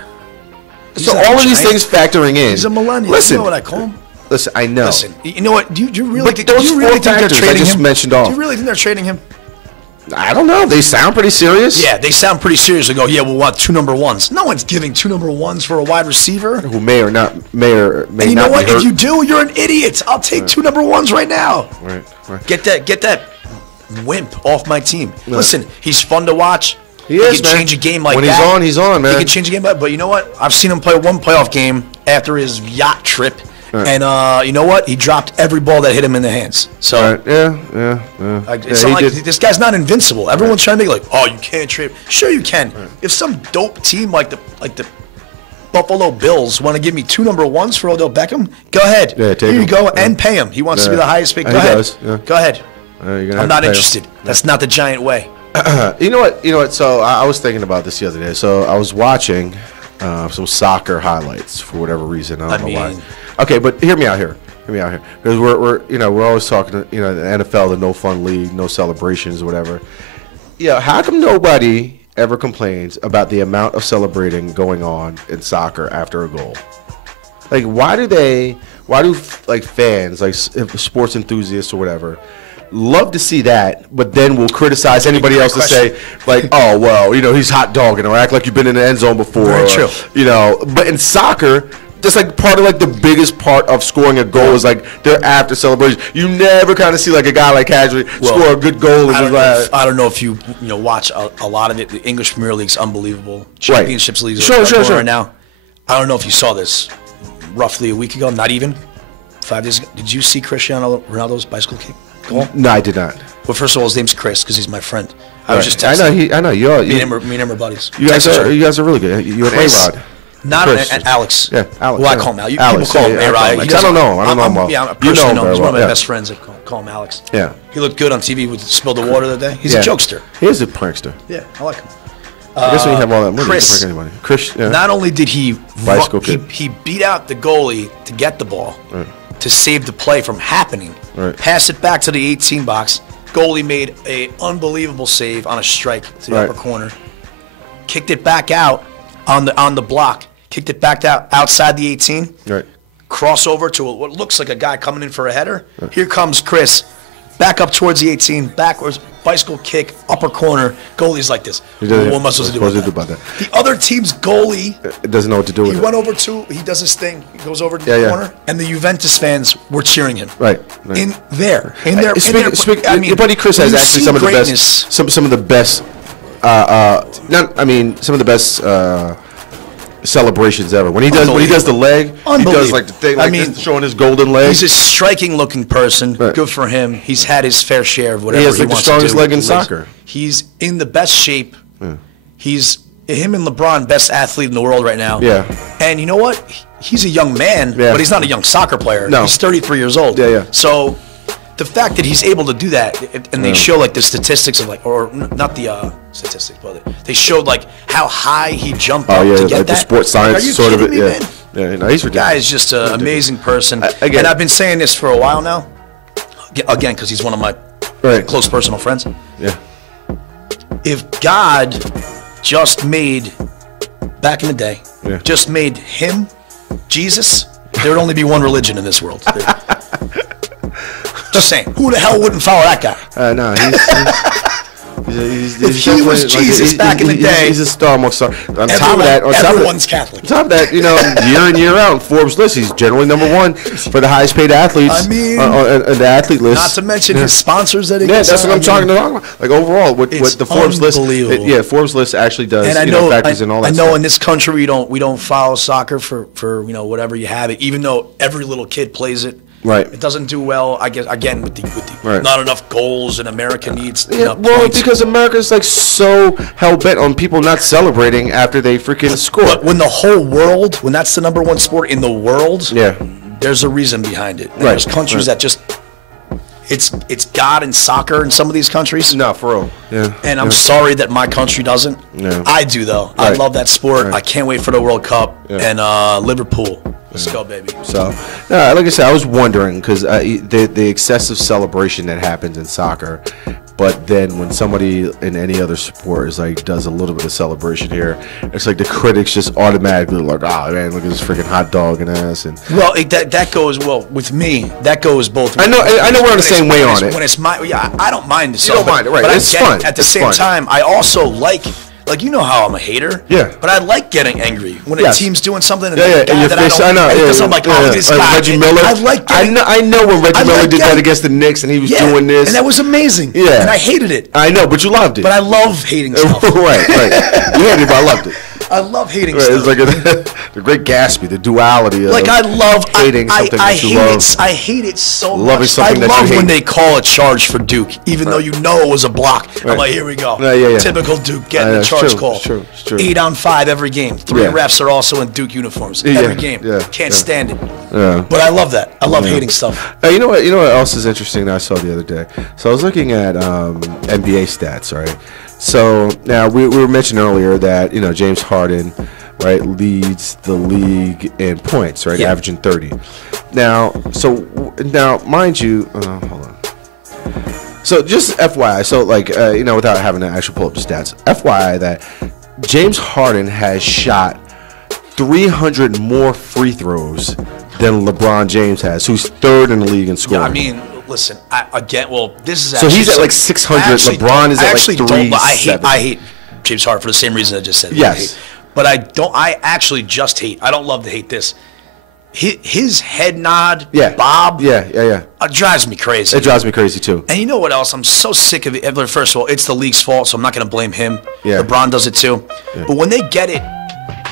So all of these things factoring in. He's a millennial. Listen, you know what I call him? Listen, I know. Listen, you know what? Do you really think those four they're factors trading I just him? mentioned off. Do you really think they're trading him? I don't know. They sound pretty serious. Yeah, they sound pretty serious. They go, yeah, we'll want 2 number 1s. No one's giving 2 number 1s for a wide receiver who may or may not. And you know what? If you do, you're an idiot. I'll take 2 number 1s right now. Right. Get that wimp off my team. Right. Listen, he's fun to watch. He can change a game like that. When he's on, man. He can change a game, but you know what? I've seen him play one playoff game after his yacht trip. Right. And you know what? He dropped every ball that hit him in the hands. So it's not like this guy's not invincible. Everyone's trying to make like, oh, you can't trade. Sure, you can. Right. If some dope team like the Buffalo Bills want to give me 2 number 1s for Odell Beckham, go ahead. Yeah, take Here you him. go, Yeah. and pay him. He wants to be the highest paid. Go He ahead. does, yeah. Go ahead. I'm not interested. That's not the Giant way. You know what? So I was thinking about this the other day. So I was watching some soccer highlights for whatever reason. I don't know why. Okay, but hear me out here. Because we're always talking, the NFL, the no fun league, no celebrations or whatever. Yeah, how come nobody ever complains about the amount of celebrating going on in soccer after a goal? Like, why do like fans, like sports enthusiasts or whatever, love to see that, but then we'll criticize anybody else to say, like, oh, well, he's hot dogging or act like you've been in the end zone before. Very true. But in soccer, that's like part of like the biggest part of scoring a goal is like their after celebration. You never kind of see like a guy like casually score a good goal. I don't know if you watch a lot of it. The English Premier League's unbelievable. Championships leagues are going right now. I don't know if you saw this roughly a week ago, not even 5 days ago. Did you see Cristiano Ronaldo's bicycle kick goal? No, I did not. Well, first of all, his name's Chris because he's my friend. I was just texting. I know. Me and him are buddies. You guys are really good. You and A-Rod. Not Alex. Yeah, Alex. Well, I call him Alex. Alex. People call him A-Rod. I don't know. I don't know him well. Yeah, I personally know him. He's one of my well. best friends. I call him Alex. Yeah. He looked good on TV with Spill the Water the other day. He's a jokester. He is a prankster. Yeah, I like him. I guess when you have all that money, Chris, you can prank anybody. Chris, not only did he he beat out the goalie to get the ball, to save the play from happening, pass it back to the 18 box. Goalie made a unbelievable save on a strike to the upper corner. Kicked it back out on the block. Kicked it back out outside the 18. Right. Crossover to what looks like a guy coming in for a header. Right. Here comes Chris. Back up towards the 18. Backwards. Bicycle kick. Upper corner. Goalie's like this. What am I supposed to do about that? The other team's goalie. It doesn't know what to do with it. He went over to. He does his thing. He goes over to the corner. And the Juventus fans were cheering him. Right. In there. Your buddy Chris has actually some of the best. Some of the best celebrations ever. When he does the leg, he does like the thing, like this, showing his golden leg. He's a striking looking person. Right. Good for him. He's had his fair share of whatever he wants to do. He has the strongest leg in soccer. He's in the best shape. Yeah. He's him and LeBron, best athlete in the world right now. Yeah. And you know what? He's a young man, but he's not a young soccer player. No. He's 33 years old. Yeah. So the fact that he's able to do that, and they show like the statistics of like, or not the statistics, but they showed like how high he jumped up to get like that. The sports science sort of it. Man? Yeah, no, he's ridiculous. The guy is just an amazing person. And I've been saying this for a while now. Again, because he's one of my close personal friends. Yeah. If God just made, back in the day, just made him, Jesus, there would only be one religion in this world. Just saying, who the hell wouldn't follow that guy? No, he's if he was Jesus back in the day, he's a star amongst stars. On top of that, everyone's Catholic. On top of that, year in year out, Forbes list, he's generally #1 for the highest paid athletes. I mean, on the athlete list. Not to mention his sponsors that he gets. That's what I'm talking about. Like overall, what the Forbes list, Forbes list actually does. And I know, factors in all that. I know stuff. in this country we don't follow soccer for whatever you have it, even though every little kid plays it. Right. It doesn't do well, I guess, again, with the not enough goals, and America needs points. Because America's like so hell-bent on people not celebrating after they freaking score. But when the whole world, when that's the #1 sport in the world, there's a reason behind it. And there's countries that just, it's God and soccer in some of these countries. No, for real. Yeah. And I'm sorry that my country doesn't. Yeah. I do, though. I love that sport. I can't wait for the World Cup. And Liverpool. Let's go, baby. So, like I said, I was wondering because the excessive celebration that happens in soccer, but then when somebody in any other sport is like does a little bit of celebration here, it's like the critics just automatically like, oh man, look at this freaking hot dog and ass. And that goes with me. That goes both ways. I know we're on the same way on it. When it's I don't mind the you don't mind it, right? But it's fun. At the same time, I also like you know how I'm a hater. Yeah. But I like getting angry when a team's doing something. And in your face. I know. I'm like, oh, this guy. Reggie Miller. I know when Reggie Miller did that against the Knicks and he was doing this. And that was amazing. Yeah. And I hated it. I know, but you loved it. But I love hating stuff. right. You hated it, but I loved it. I love hating Right, stuff. it's like the Great Gatsby, the duality of like I love hating something that you love. I hate it so Loving much. something I that love you when hate. they call a charge for Duke, even though you know it was a block. I'm like, here we go. Yeah. Typical Duke getting the charge call. It's true. 8 on 5 every game. 3 refs are also in Duke uniforms every game. Can't stand it. Yeah. But I love that. I love hating stuff. You know what? You know what else is interesting that I saw the other day? So I was looking at NBA stats, right? So now we were mentioning earlier that James Harden, right, leads the league in points, right, averaging 30. Now, mind you, hold on. So just FYI, so like without having to actually pull up the stats, FYI that James Harden has shot 300 more free throws than LeBron James has, who's third in the league in scoring. Yeah, I mean, listen, this is so he's at like 600. LeBron is at like 370. I hate James Harden for the same reason I just said. Yes, but I don't. I actually just hate. I don't love to hate this. His head nod, bob, drives me crazy. It drives me crazy too. And you know what else? I'm so sick of it. First of all, it's the league's fault, so I'm not going to blame him. Yeah. LeBron does it too. Yeah. But when they get it,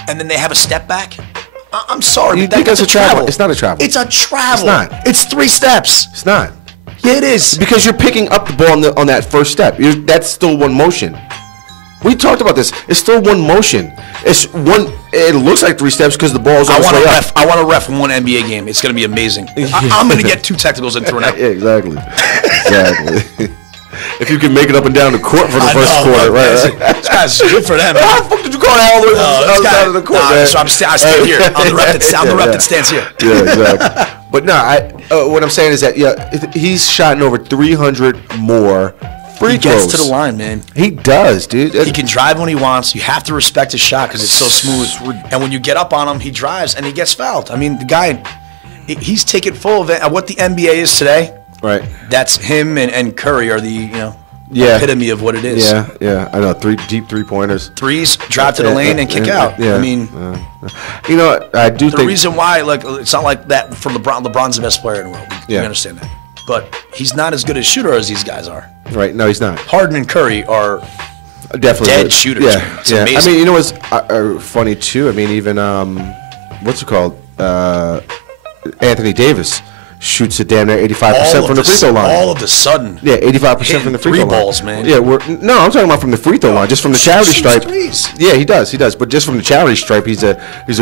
and then they have a step back, I'm sorry. You think it's a travel? It's not a travel. It's a travel. It's not. It's 3 steps. It's not. Yeah, it is. Because you're picking up the ball on that first step. That's still one motion. We talked about this. It's still one motion. It's one. It looks like 3 steps because the ball's on its way up. I want to ref one NBA game. It's going to be amazing. I'm going to get 2 technicals and throw it out. Yeah, exactly. If you can make it up and down the court for the first quarter, right? This guy's good for them. How the fuck did you call that all the way outside of the court, man? So I stand here. I'm the ref that stands here. Yeah, exactly. But no, what I'm saying is that he's shot over 300 more free throws. He gets to the line, man. He does, dude. He can drive when he wants. You have to respect his shot because it's so smooth. And when you get up on him, he drives and he gets fouled. I mean, the guy, he's taken full of what the NBA is today. Right. That's him and Curry are the epitome of what it is. Yeah. I know. Deep 3-pointers. Threes, drive to the lane and kick out. Yeah. I mean, I do think the reason why, like, it's not like that for LeBron. LeBron's the best player in the world. We understand that. But he's not as good a shooter as these guys are. Right. No, he's not. Harden and Curry are definitely dead shooters. Yeah. It's amazing. I mean, you know what's funny too? I mean, even what's it called? Anthony Davis shoots a damn near 85% from the free throw line. All of a sudden. Yeah, 85% from the free throw line. 3 balls, man. Yeah, no, I'm talking about from the free throw line, just from the charity stripe. Threes. Yeah, he does. But just from the charity stripe, he's a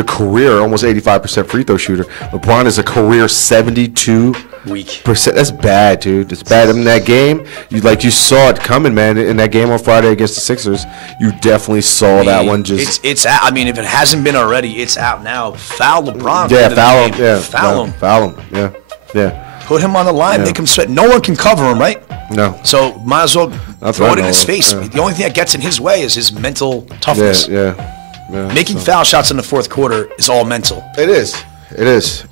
career almost 85% free throw shooter. LeBron is a career 72%. Weak. That's bad, dude. It's bad. I mean, that game, you saw it coming, man. In that game on Friday against the Sixers, you definitely saw that one. It's out. I mean, if it hasn't been already, it's out now. Foul LeBron. Yeah, foul him. Yeah, foul him. Foul him. Yeah. Put him on the line, make him sweat. No one can cover him, right? No. So might as well throw it in his face. Yeah. The only thing that gets in his way is his mental toughness. Yeah. Making foul shots in the fourth quarter is all mental. It is. And it is.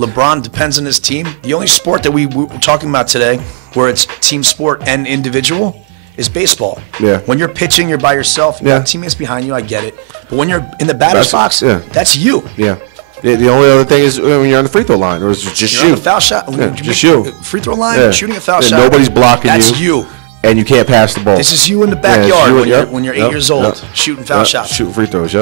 LeBron depends on his team. The only sport that we were talking about today, where it's team sport and individual, is baseball. Yeah. When you're pitching, you're by yourself. You got teammates behind you. I get it. But when you're in the batter's box, that's you. Yeah. The only other thing is when you're on the free throw line, or it's just you're on the foul shot. Just you. Free throw line, shooting a foul shot. Nobody's blocking you. That's you. And you can't pass the ball. This is you in the backyard when you're 8 years old, shooting foul shots. Shooting free throws,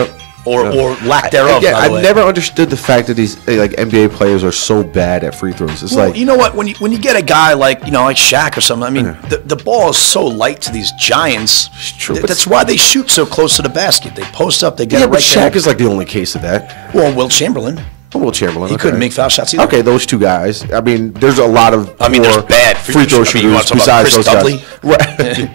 Or lack thereof. I've never understood the fact that these NBA players are so bad at free throws. It's you know what? When you get a guy like Shaq or something, I mean, the ball is so light to these giants. It's true. That's why they shoot so close to the basket. They post up, they get it right but Shaq there. is like the only case of that. Well, Will Chamberlain. He couldn't make foul shots either. Okay, those 2 guys. I mean, there's a lot of there's bad free throw shooters besides those guys. Right.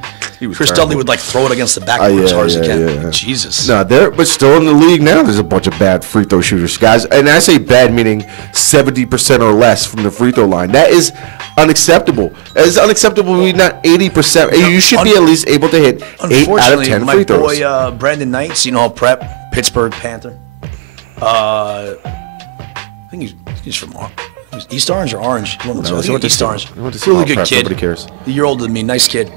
Chris Dudley would throw it against the backboard as hard as he can. Yeah. Jesus. No, but still in the league now, there's a bunch of bad free throw shooters, guys. And I say bad meaning 70% or less from the free throw line. That is unacceptable. It's unacceptable to be not 80%. You should be at least able to hit 8 out of 10 free throws. My boy Brandon Knights, Prep, Pittsburgh Panther. I think he's from East Orange or Orange. East Orange. Really good kid. Nobody cares. A year older than me. Nice kid.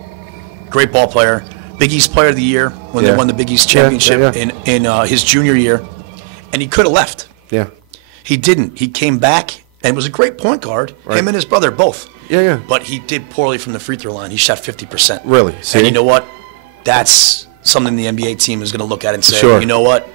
Great ball player. Big East Player of the Year when they won the Big East Championship in his junior year. And he could have left. Yeah. He didn't. He came back and was a great point guard. Right. Him and his brother, both. Yeah. But he did poorly from the free throw line. He shot 50%. Really? See? And you know what? That's something the NBA team is going to look at and say, Sure. you know what?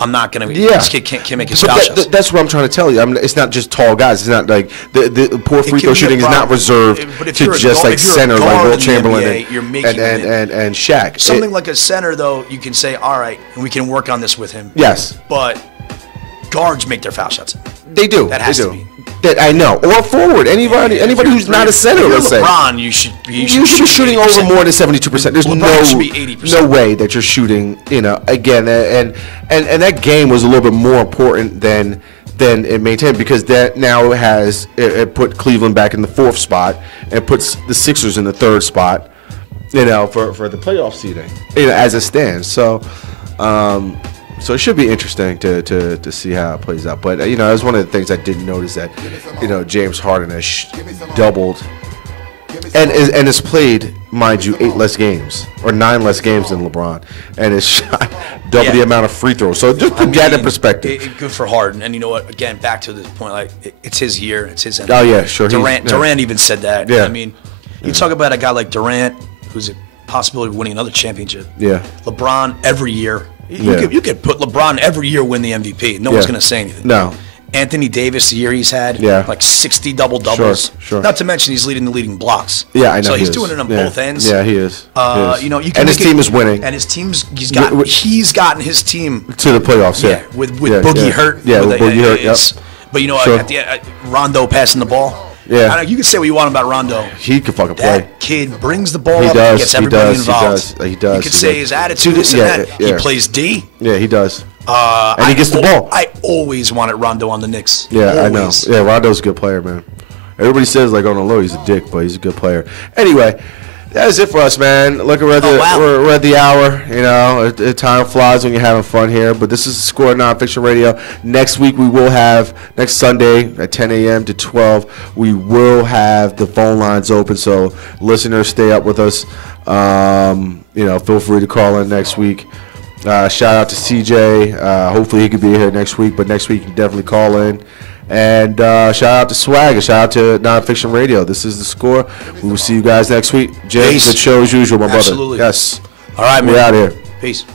I'm not going to. Yeah. This kid can't make his foul shots. That's what I'm trying to tell you. It's not just tall guys. It's not like the poor free throw shooting is not reserved to just like center like Will Chamberlain and Shaq. Something like a center, though, you can say, all right, we can work on this with him. Yes. But guards make their foul shots. They do. That has to be. That I know. Or forward. Anybody who's not a center, let's say. LeBron, you should be shooting over more than 72%. There's should be 80%. no way that you're shooting, again, and that game was a little bit more important than it maintained, because that now it put Cleveland back in the 4th spot and puts the Sixers in the 3rd spot, for the playoff seeding, as it stands. So it should be interesting to see how it plays out. But that was one of the things I didn't notice, that James Harden has doubled and has played, mind you, 8 less games or 9 less games than LeBron, and has shot double the amount of free throws. So just put that in perspective. Good for Harden. And you know what? Again, back to this point, like it's his year, it's his end. Oh yeah, sure. Durant even said that. Yeah. I mean, you talk about a guy like Durant, who's a possibility of winning another championship. Yeah. LeBron every year. You could put LeBron every year win the MVP. No one's going to say anything. No. Anthony Davis, the year he's had, like 60 double-doubles. Sure. Not to mention he's leading the leading blocks. Yeah, I know. So he's doing it on both ends. Yeah, he is. And his team is winning. And his team's he's gotten his team to the playoffs. Yeah, with Boogie hurt. Yeah, with Boogie hurt. Yep. But at the end, Rondo passing the ball. Yeah. You can say what you want about Rondo. He can fucking play. That kid brings the ball up and gets everybody involved. He does. You could say his attitude is that. He plays D. Yeah, he does. And he gets the ball. I always wanted Rondo on the Knicks. Yeah, always. I know. Yeah, Rondo's a good player, man. Everybody says, like, on the low, he's a dick, but he's a good player. Anyway, that's it for us, man. Look, we're at the hour. Time flies when you're having fun here. But this is the Score NonFiction Radio. Next week next Sunday at 10 a.m. to 12, we will have the phone lines open. So listeners, stay up with us. Feel free to call in next week. Shout out to CJ. Hopefully he could be here next week. But next week you can definitely call in. And shout out to Swag, and shout out to NonFiction Radio. This is The Score. We will see you guys next week. Jim, good show as usual, my brother. Absolutely. Yes. All right, man. We're out here. Peace.